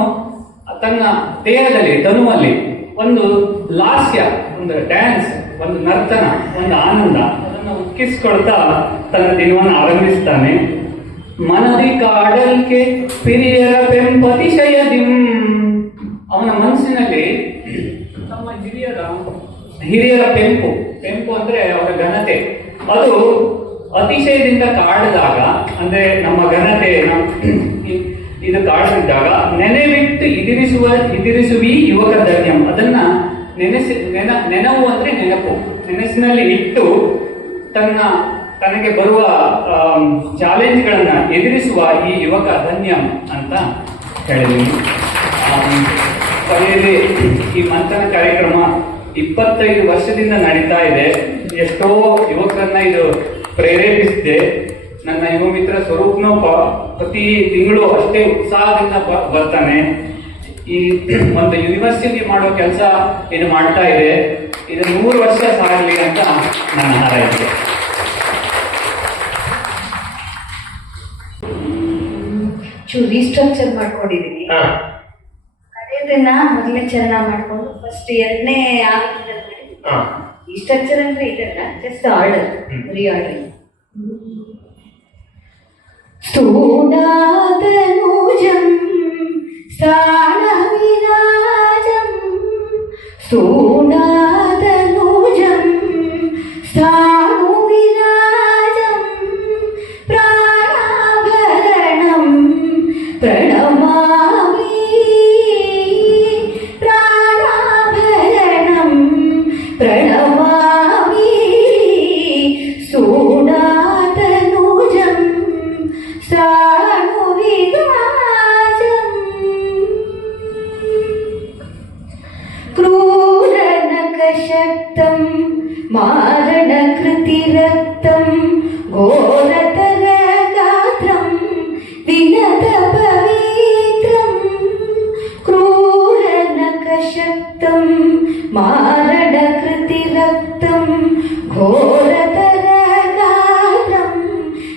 ತನ್ನ ದೇಹದಲ್ಲಿ, ತನುವಲ್ಲಿ ಒಂದು ಲಾಸ್ಯ, ಒಂದು ಡ್ಯಾನ್ಸ್, ಒಂದು ನರ್ತನ, ಒಂದು ಆನಂದ, ಅದನ್ನು ಉಕ್ಕಿಸ್ಕೊಳ್ತಾ ತನ್ನ ದಿನವನ್ನು ಆರಂಭಿಸ್ತಾನೆ. ಮನದಿ ಕಾಡಲ್ಕೆ ಪಿರಿಯರ ಪೆಂಪತಿಶಯದಿಂ, ಅವನ ಮನಸ್ಸಿನಲ್ಲಿ ತಮ್ಮ ಹಿರಿಯರ ಪೆಂಪು ಅಂದ್ರೆ ಅವರ ಘನತೆ, ಅದು ಅತಿಶಯದಿಂದ ಕಾಡಿದಾಗ ಅಂದ್ರೆ ನಮ್ಮ ಘನತೆ ಇದು ಕಾಡ್ತಿದ್ದಾಗ ನೆನೆ ಬಿಟ್ಟು ಇದಿರಿಸುವಿ ಯುವಕ ಧನ್ಯಂ, ಅದನ್ನ ನೆನವು ಅಂದ್ರೆ ನೆನಪು, ನೆನಸಿನಲ್ಲಿ ಇಟ್ಟು ತನಗೆ ಬರುವ ಚಾಲೆಂಜ್ಗಳನ್ನ ಎದುರಿಸುವ ಈ ಯುವಕ ಧನ್ಯಂ ಅಂತ ಹೇಳಿದ್ವಿ. ಕೊನೆಯಲ್ಲಿ ಈ ಮಂಥನ ಕಾರ್ಯಕ್ರಮ 25 ವರ್ಷದಿಂದ ನಡೀತಾ ಇದೆ. ಎಷ್ಟೋ ಯುವಕರನ್ನ ಇದು ಪ್ರೇರೇಪಿಸಿದೆ. ನನ್ನ ಯುವ ಮಿತ್ರ ಸ್ವರೂಪ್ನು ಪ್ರತಿ ತಿಂಗಳು ಅಷ್ಟೇ ಉತ್ಸಾಹದಿಂದ ಬರ್ತಾನೆ. ಈ ಒಂದು ಯೂನಿವರ್ಸಿಟಿ ಮಾಡೋ ಕೆಲಸ ಇದು ಮಾಡ್ತಾ ಇದೆ. ಇದು 100 ವರ್ಷ ಸಾಗಲಿ ಅಂತ ನನ್ನ ಹಾರೈಕೆ. ರೀಸ್ಟ್ರಕ್ಚರ್ ಮಾಡ್ಕೊಂಡಿದೀನಿ. ಹಾ ಹಳೆಯದನ್ನ ಮೊದಲನೇ ಚರಣ ಮಾಡ್ಕೊಂಡು ಫಸ್ಟ್ ಎರಡನೇ ಆವೃತ್ತಿದಲ್ಲಿ ಹಾ ಈ ಸ್ಟ್ರಕ್ಚರ್ ಅಂದ್ರೆ ಇದಲ್ಲ, ಜಸ್ಟ್ ಆರ್ಡರ್, ರೀ ಆರ್ಡರ್. ಸ್ತೂಣಾದನೂಜಂ ಸ್ಥಾಣವಿರಾಜಂ, ಸ್ತೂಣಾದನೂಜಂ ಸ್ಥಾಣುವಿರಾಜಂ, ಪ್ರಾಣಾಭರಣಂ ಪ್ರಣಮಾಮಿ, ಪ್ರಾಣಾಭರಣಂ ಪ್ರಣಮಾಮಿ, ಸ್ತೂಣಾದನೂಜಂ ಸ್ಥಾಣುವಿರಾಜಂ. ಕ್ರೂರನಖಶಕ್ತಂ ಮಾರಣಕೃತಿರಕ್ತಂ ಘೋರತರಗಾತ್ರಂ ವಿನತ ಪವಿತ್ರಂ, ಕ್ರೂರನಖಶಕ್ತಂ ಮಾರಣಕೃತಿರಕ್ತಂ ಘೋರತರಗಾತ್ರಂ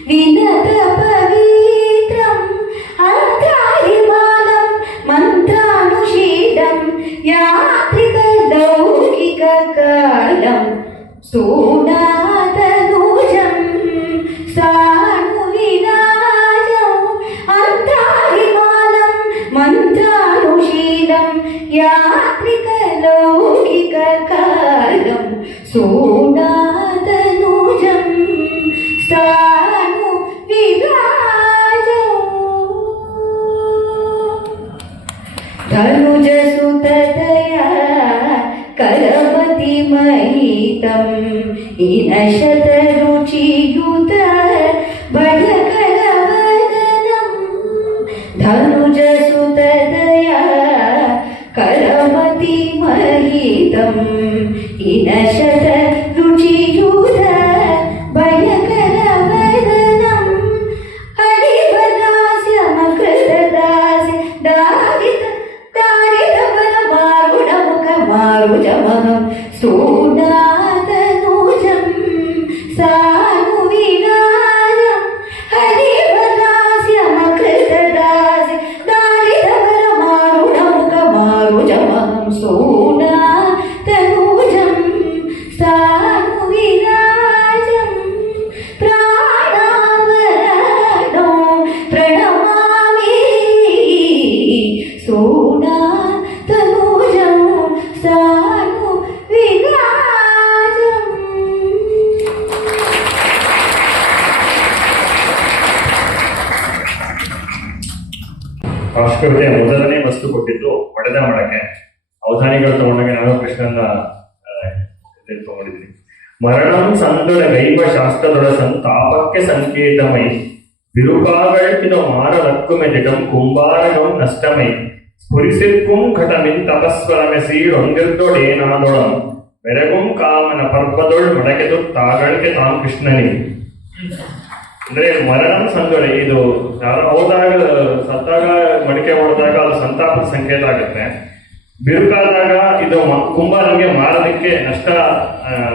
ವಿನತ ಪವಿತ್ರಂ, ಅಂತ್ರಾಹಿಮಾಲಂ ಮಂತ್ರಾನುಷೀಡಂ ಯಾತ್ರಿಕ ಲೌಕಿಕ ಕಾಲಂ, ಸ್ತೂಣಾದನೂಜಂ ಸ್ಥಾಣುವಿರಾಜಂ, ಅಂತ್ರಾಹಿಮಾಲಂ ಮಂತ್ರಾನುಷೀಡಂ ಯಾತ್ರಿಕ ಲೌಕಿಕ ಕಾಲಂ, ಸ್ತೂಣಾದನೂಜಂ ಸ್ಥಾಣುವಿರಾಜಂ. ಧನುಜಸುತದಯಾ ಕರಮತಿ ಮಹಿತಂ ಇನಶತರುಚಿಯುತ ಬಡಕರವದನಂ, ಧನುಜಸುತದಯಾ ಕರಮತಿ ಮಹಿತಂ ಇನಶತರುಚಿಯುತ ಭಯಕರವದನಂ, ಹರಿವರಾಸ್ಯಮಕೃತದಾಸ್ಯ ದಾರಿತ ದಾರಿತಬಲ ಮಾರುಣಮುಖ ಮಾರುಜಮಹಂ, ಸ್ತೂಣಾದನೂಜಂ ಸ್ಥಾಣುವಿರಾಜಂ, ಹರಿವರಾಸ್ಯಮಕೃತದಾಸ್ಯ ದಾರಿತಬಲ ಮಾರುಣಮುಖ ಮಾರುಜಮಹಂ, ಸ್ತೂಣಾದನೂಜಂ ಸ್ಥಾಣುವಿರಾಜಂ, ಪ್ರಾಣಾವರಣೋ ಪ್ರಣಮಾಮಿ, ಸ್ತೂಣಾದನೂಜಂ ಸ್ಥಾಣುವಿರಾಜಂ. ಭಾಸ್ಕರತೆ ಮೊದಲನೇ ವಸ್ತು ಕೊಟ್ಟಿದ್ದು ಒಡೆದ ಮಾಡಕ್ಕೆ. ಅವಧಾನಿಗಳು ತಗೊಂಡಾಗ ನಾನು ಕೃಷ್ಣನ ತಗೊಂಡಿದ್ದೀನಿ. ಮರಣಂ ಸಂದೊಡ ಗೈವ ಶಾಸ್ತ್ರದೊಡ ಸಂತಾಪಕ್ಕೆ ಸಂಕೇತಮೈ, ಬಿರುಕಾಗಳಿದ ಮಾರಲಕ್ಕುಮೆ ಜಗಂ ಕುಂಬಾರಗಂ ನಷ್ಟಮೈ, ಸ್ಫುರಿಸಿರ್ಕುಂ ಘಟಮಿನ್ ತಪಸ್ವರಮೆ ಸೀರೊಂದಿರ್ದೊಡೇನಾದೊಳಂ, ಮೆರಗುಂ ಕಾಮನ ಪರ್ವದೊಳ್ ಮಡಕೆದು ತಾಗಳಿಗೆ ತಾನ್ ಕೃಷ್ಣನಿ. ಅಂದ್ರೆ ಮರಣಂ ಸಂದೊಡೆ, ಇದು ಯಾರೋ ಹೋದಾಗ ಸತ್ತಾಗ ಮಡಿಕೆ ಹೊಡೆದಾಗ ಅದು ಸಂತಾಪದ ಸಂಕೇತ ಆಗುತ್ತೆ. ಬಿರುಕಾದಾಗ ಇದು ಕುಂಭ ನಮಗೆ ಮಾರೋದಕ್ಕೆ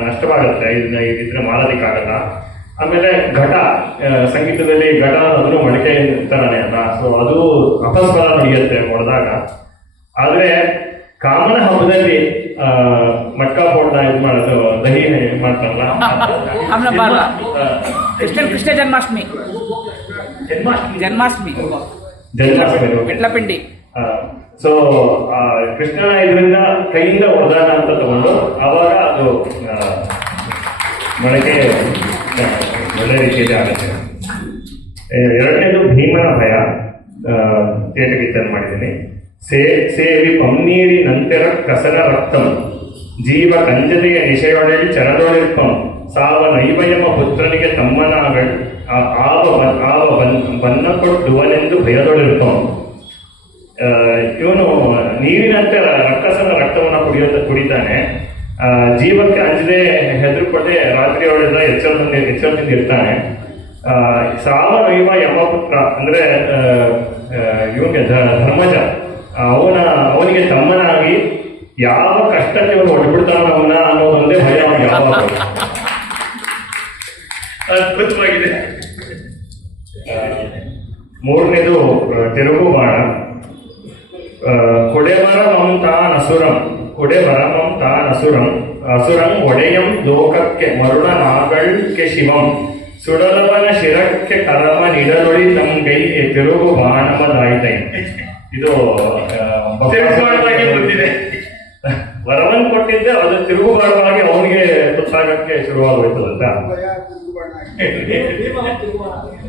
ನಷ್ಟವಾಗುತ್ತೆ, ಇದನ್ನ ಇದ್ರೆ ಮಾರೋದಕ್ಕಾಗಲ್ಲ. ಆಮೇಲೆ ಘಟ, ಸಂಗೀತದಲ್ಲಿ ಘಟ ಅನ್ನೋದು ಮಡಿಕೆ ತರನೇ ಅಲ್ಲ, ಸೊ ಅದು ಅಪಸ್ವರ ನಡೆಯುತ್ತೆ ಹೊಡೆದಾಗ. ಆದ್ರೆ ಕಾಮನ ಹಬ್ಬದಲ್ಲಿ ಮಟ್ಕಾ ಪೌಡ್ನ ಇದು ಮಾಡೋದು, ದಹಿ ಮಾಡ್ತಾರಲ್ಲ, ಕೃಷ್ಣ ಜನ್ಮಾಷ್ಟಮಿ ಜನ್ಮಾಷ್ಟಮಿ ಪಿಂಡಿ. ಸೊ ಕೃಷ್ಣನ ಇದರಿಂದ ಕೈಯಿಂದ ಹೊಡೆದಾಟ ಅಂತ ತಗೊಂಡು ಆವಾಗ ಅದು ಮೊಳಕೆ ಒಳ್ಳೆ ರೀತಿಯಲ್ಲಿ ಆಗುತ್ತೆ. ಎರಡನೇದು ಭೀಮನ ಭಯ, ತೇಟಗೀತನ್ನು ಮಾಡಿದ್ದೀನಿ. ಸೇವಿ ಪನ್ನೀರಿ ನಂತರ ಕಸನ ರಕ್ತಂ ಜೀವ ಕಂಜದೆಯ ನಿಶೆಯೊಳಗೆ ಚರದೊಳಿರ್ಪಂ ಸಾವ ನೈವಯಮ ಪುತ್ರನಿಗೆ ತಮ್ಮನಾಗಳ್ ಆವ ಬನ್ನ ಕೊಟ್ಟುವನೆಂದು ಭಯದೊಳಿರ್ಪಂ. ಇವನು ನೀರಿನಂತೆ ರಕ್ಕಸನ ರಕ್ತವನ್ನು ಕುಡಿತಾನೆ. ಜೀವಕ್ಕೆ ಅಂಜದೆ ಹೆದರುಕೊಳ್ಳದೆ ರಾತ್ರಿ ಒಳಗೆ ಎಚ್ಚರದಿಂದ ಇರ್ತಾನೆ. ಸಾವನೈವ ಯಮಪುತ್ರ ಅಂದ್ರೆ ಇವನಿಗೆ ಧರ್ಮಜ, ಅವನಿಗೆ ತಮ್ಮನಾಗಿ ಯಾವ ಕಷ್ಟಕ್ಕೆ ಅವನು ಹೊಡ್ಬಿಡ್ತಾನ ಅವನ ಅನ್ನೋದೊಂದೇ ಭಯ ಅವನಿಗೆ ಯಾವಾಗ. ಅದ್ಭುತವಾಗಿದೆ. ಮೂರನೇದು ತಿರುಗು ಬಾಣ. ಕೊಡೆವರಮಂ ತಾನಸುರಂ ಅಸುರಂ ಒಡೆಯಂ ಲೋಕಕ್ಕೆ ಮರುಳ ನಾಗಳ್ಕೆ ಶಿವಂ ಸುಡಲವನ ಶಿರಕ್ಕೆ ಕರಮ ನಿಡಲೊಳಿ ತಂಗೈ ತಿರುಗು ಬಾಣಮದಾಯಿತೈ. ಇದು ಬಂದಿದೆ. ವರವನ್ನು ಕೊಟ್ಟಿದ್ದೆ, ಅದು ತಿರುಗುಬಾಣವಾಗಿ ಅವನಿಗೆ ತುತ್ತಾಗಕ್ಕೆ ಶುರುವಾಗೋಯ್ತದಂತ.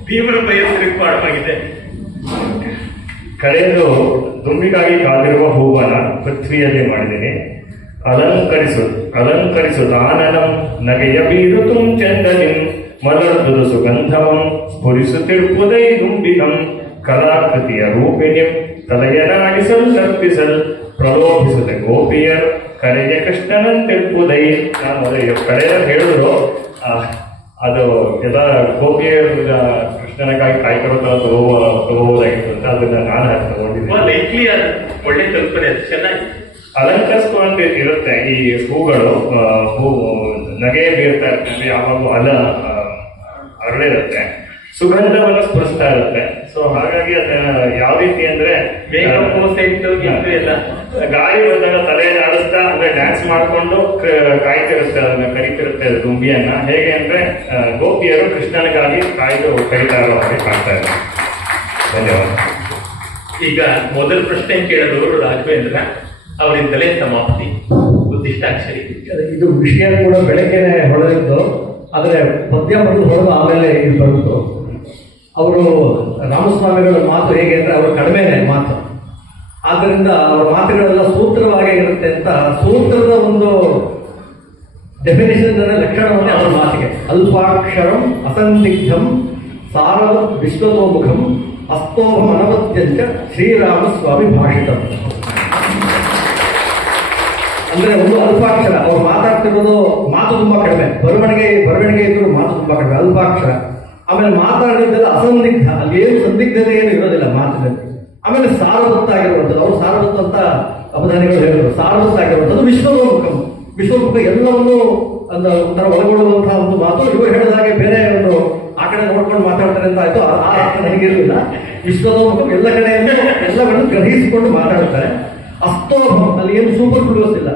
ಭೀಮನ ಭಯ ತಿರುಗುಬಾಣವಾಗಿದೆ. ಕಡೆಯದು ದುಂಬಿಗಾಗಿ ಕಾದಿರುವ ಹೂವನ ಪೃಥ್ವಿಯಲ್ಲಿ ಮಾಡಿದ್ದೀನಿ. ಅಲಂಕರಿಸು ದಾನನಂ ನಗೆಯ ಬೀರುತುಂ ಚಂದನಿಂ ಮಲರ್ದುದು ಸುಗಂಧವಂ ಸ್ಫುರಿಸುತ್ತಿರುವುದೈ ದುಂಬಿಗಂ ಕಲಾಕೃತಿಯ ರೂಪಿಣಿಂ ತಲೆಯನಾಡಿಸಲ್ ತರ್ಪಿಸಲ್ ಪ್ರಲೋಭಿಸುತ್ತೆ ಗೋಪಿಯರ್ ಕರೆಯ ಕೃಷ್ಣನಂತಿರ್ಪುದೈ. ನಾನು ಕಡೆಯ ಹೇಳಿದ್ರು ಅದು ಎಲ್ಲ ಗೋಪಿಯರ್ ಕೃಷ್ಣನಕ್ಕಾಗಿ ಕಾಯ್ಕೊಳ್ತಾ ತಗೋಬೋದಾಗಿತ್ತು ಅಂತ ಅದನ್ನ ನಾನು ತಗೊಂಡಿದ್ದೆ. ಒಳ್ಳೆ ಕಲ್ಪನೆ, ಚೆನ್ನಾಗಿ ಅಲಂಕರಿಸ್ಕೊಂಡು ಇರುತ್ತೆ ಈ ಹೂಗಳು. ನಗೆ ಬೀರ್ತಾ ಇರ್ತದೆ, ಯಾವಾಗೂ ಅರಳಿರುತ್ತೆ, ಸುಗಂಧವನ್ನು ಸ್ಫುರಿಸ್ತಾ ಇರುತ್ತೆ. ಸೊ ಹಾಗಾಗಿ ಅದನ್ನ ಯಾವ ರೀತಿ ಅಂದ್ರೆ ಎಲ್ಲ ಗಾಳಿ ಬಂದಾಗ ತಲೆಯನ್ನು ಆಡಿಸ್ತಾ ಅಂದ್ರೆ ಡ್ಯಾನ್ಸ್ ಮಾಡ್ಕೊಂಡು ಕಾಯ್ತಿರುತ್ತೆ, ಅದನ್ನ ಕರಿತಿರುತ್ತೆ ದುಂಬಿಯನ್ನ. ಹೇಗೆ ಅಂದ್ರೆ ಗೋಪಿಯರು ಕೃಷ್ಣನಿಗಾಗಿ ಕಾಯ್ದು ಕರೀತಾರೋ ಹಾಗೆ ಕಾಣ್ತಾ ಇದ್ದಾರೆ. ಧನ್ಯವಾದ. ಈಗ ಮೊದಲ ಪ್ರಶ್ನೆ ಕೇಳಿದವರು ರಾಘವೇಂದ್ರ, ಅವರಿಂದಲೇ ಸಮಾಪ್ತಿ. ಉದ್ದಿಷ್ಟಾಕ್ಷರಿ. ಇದು ವಿಷಯ ಕೂಡ ಬೆಳಗ್ಗೆನೆ ಹೊಳೆದಿದ್ದು, ಆದರೆ ಪದ್ಯ ಬರೆದು ಹೊಡೆದು ಆಮೇಲೆ ಇದು ಬರುತ್ತು. ಅವರು ರಾಮಸ್ವಾಮಿಗಳ ಮಾತು ಹೇಗೆ ಅಂದರೆ ಅವರು ಕಡಿಮೆನೆ ಮಾತು, ಆದ್ದರಿಂದ ಅವರ ಮಾತುಗಳೆಲ್ಲ ಸೂತ್ರವಾಗಿ ಇರುತ್ತೆ ಅಂತ ಸೂತ್ರದ ಒಂದು ಡೆಫಿನೇಷನ್ ಲಕ್ಷಣವನ್ನೇ ಅವರ ಮಾತಿಗೆ. ಅಲ್ಪಾಕ್ಷರಂ ಅಸಂದಿಗ್ಧಂ ಸಾರವತ್ ವಿಶ್ವತೋಮುಖಂ ಅಸ್ತೋಭಂ ಅನವತ್ಯಂಚ ಶ್ರೀರಾಮಸ್ವಾಮಿ ಭಾಷಿತಂ. ಅಂದ್ರೆ ಒಂದು ಅಲ್ಪಾಕ್ಷರ, ಅವ್ರು ಮಾತಾಡ್ತಿರೋದು ಮಾತು ತುಂಬಾ ಕಡಿಮೆ, ಬರವಣಿಗೆ ಇದ್ರು ಮಾತು ತುಂಬಾ ಕಡಿಮೆ, ಅಲ್ಪಾಕ್ಷರ. ಆಮೇಲೆ ಮಾತಾಡಿದ್ದೆಲ್ಲ ಅಸಂದಿಗ್ಧ, ಅಲ್ಲಿ ಏನು ಸಂದಿಗ್ಧತೆ ಏನು ಇರೋದಿಲ್ಲ ಮಾತಿನಲ್ಲಿ. ಆಮೇಲೆ ಸಾರವತ್ತಾಗಿರುವಂಥದ್ದು, ಅವರು ಸಾರವತ್ ಅಂತ ಅವಧಾನಿಗಳು ಹೇಳಿದ್ರು, ಸಾರವತ್ತಾಗಿರುವಂಥದ್ದು ವಿಶ್ವಮುಖ ಎಲ್ಲವನ್ನೂ ಒಂಥರ ಒಳಗೊಳ್ಳುವಂತಹ ಒಂದು ಮಾತು. ಇವರು ಹೇಳಿದ ಹಾಗೆ ಬೇರೆ ಒಂದು ಆ ಕಡೆ ನೋಡ್ಕೊಂಡು ಮಾತಾಡ್ತಾರೆ ಅಂತ ಆಯ್ತು, ಆ ಅರ್ಥ ನನಗಿರಲಿಲ್ಲ. ವಿಶ್ವಮುಖ ಎಲ್ಲ ಕಡೆಯಿಂದ ಎಲ್ಲವನ್ನು ಗ್ರಹಿಸಿಕೊಂಡು ಮಾತಾಡ್ತಾರೆ. ಅಸ್ತೋಭಂ, ಅಲ್ಲಿ ಏನು ಸೂಪರ್ ಫ್ಲೂಸ್ ಇಲ್ಲ,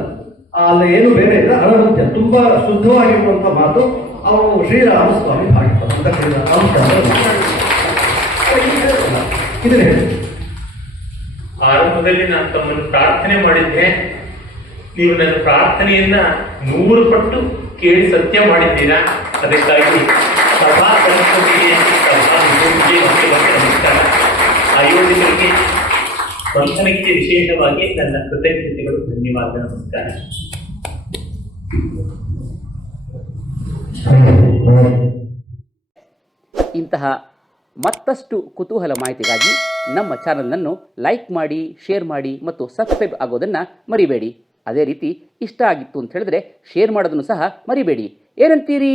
ಅಲ್ಲಿ ಏನು ಬೇರೆ ಇಲ್ಲ, ಅನವತ್ಯ, ತುಂಬಾ ಶುದ್ಧವಾಗಿರುವಂತಹ ಮಾತು. ಅವರು ಶ್ರೀರಾಮಸ್ವಾಮಿ ಭಾಷಿತ ಅಂತ ಇದನ್ನ ಹೇಳಿ. ಆರಂಭದಲ್ಲಿ ನಾನು ತಮ್ಮನ್ನು ಪ್ರಾರ್ಥನೆ ಮಾಡಿದ್ದೆ, ನೀವು ನನ್ನ ಪ್ರಾರ್ಥನೆಯನ್ನ 100 ಪಟ್ಟು ಕೇಳಿ ಸತ್ಯ ಮಾಡಿದ್ದೀರಾ. ಅದಕ್ಕಾಗಿ ಸಭಾ ಸಂಸ್ಕೃತಿಗೆ, ಸಭಾ ವಿಭೂತಿಗೆ ನಮಸ್ಕಾರ. ಆಯೋಜಕರಿಗೆ, ಬಂಧನಕ್ಕೆ ವಿಶೇಷವಾಗಿ ನನ್ನ ಕೃತಜ್ಞತೆಗಳು, ಧನ್ಯವಾದ, ನಮಸ್ಕಾರ. ಇಂತಹ ಮತ್ತಷ್ಟು ಕುತೂಹಲ ಮಾಹಿತಿಗಾಗಿ ನಮ್ಮ ಚಾನಲನ್ನು ಲೈಕ್ ಮಾಡಿ, ಶೇರ್ ಮಾಡಿ ಮತ್ತು ಸಬ್ಸ್ಕ್ರೈಬ್ ಆಗೋದನ್ನು ಮರಿಬೇಡಿ. ಅದೇ ರೀತಿ ಇಷ್ಟ ಆಗಿತ್ತು ಅಂತ ಹೇಳಿದ್ರೆ ಶೇರ್ ಮಾಡೋದನ್ನು ಸಹ ಮರಿಬೇಡಿ. ಏನಂತೀರಿ?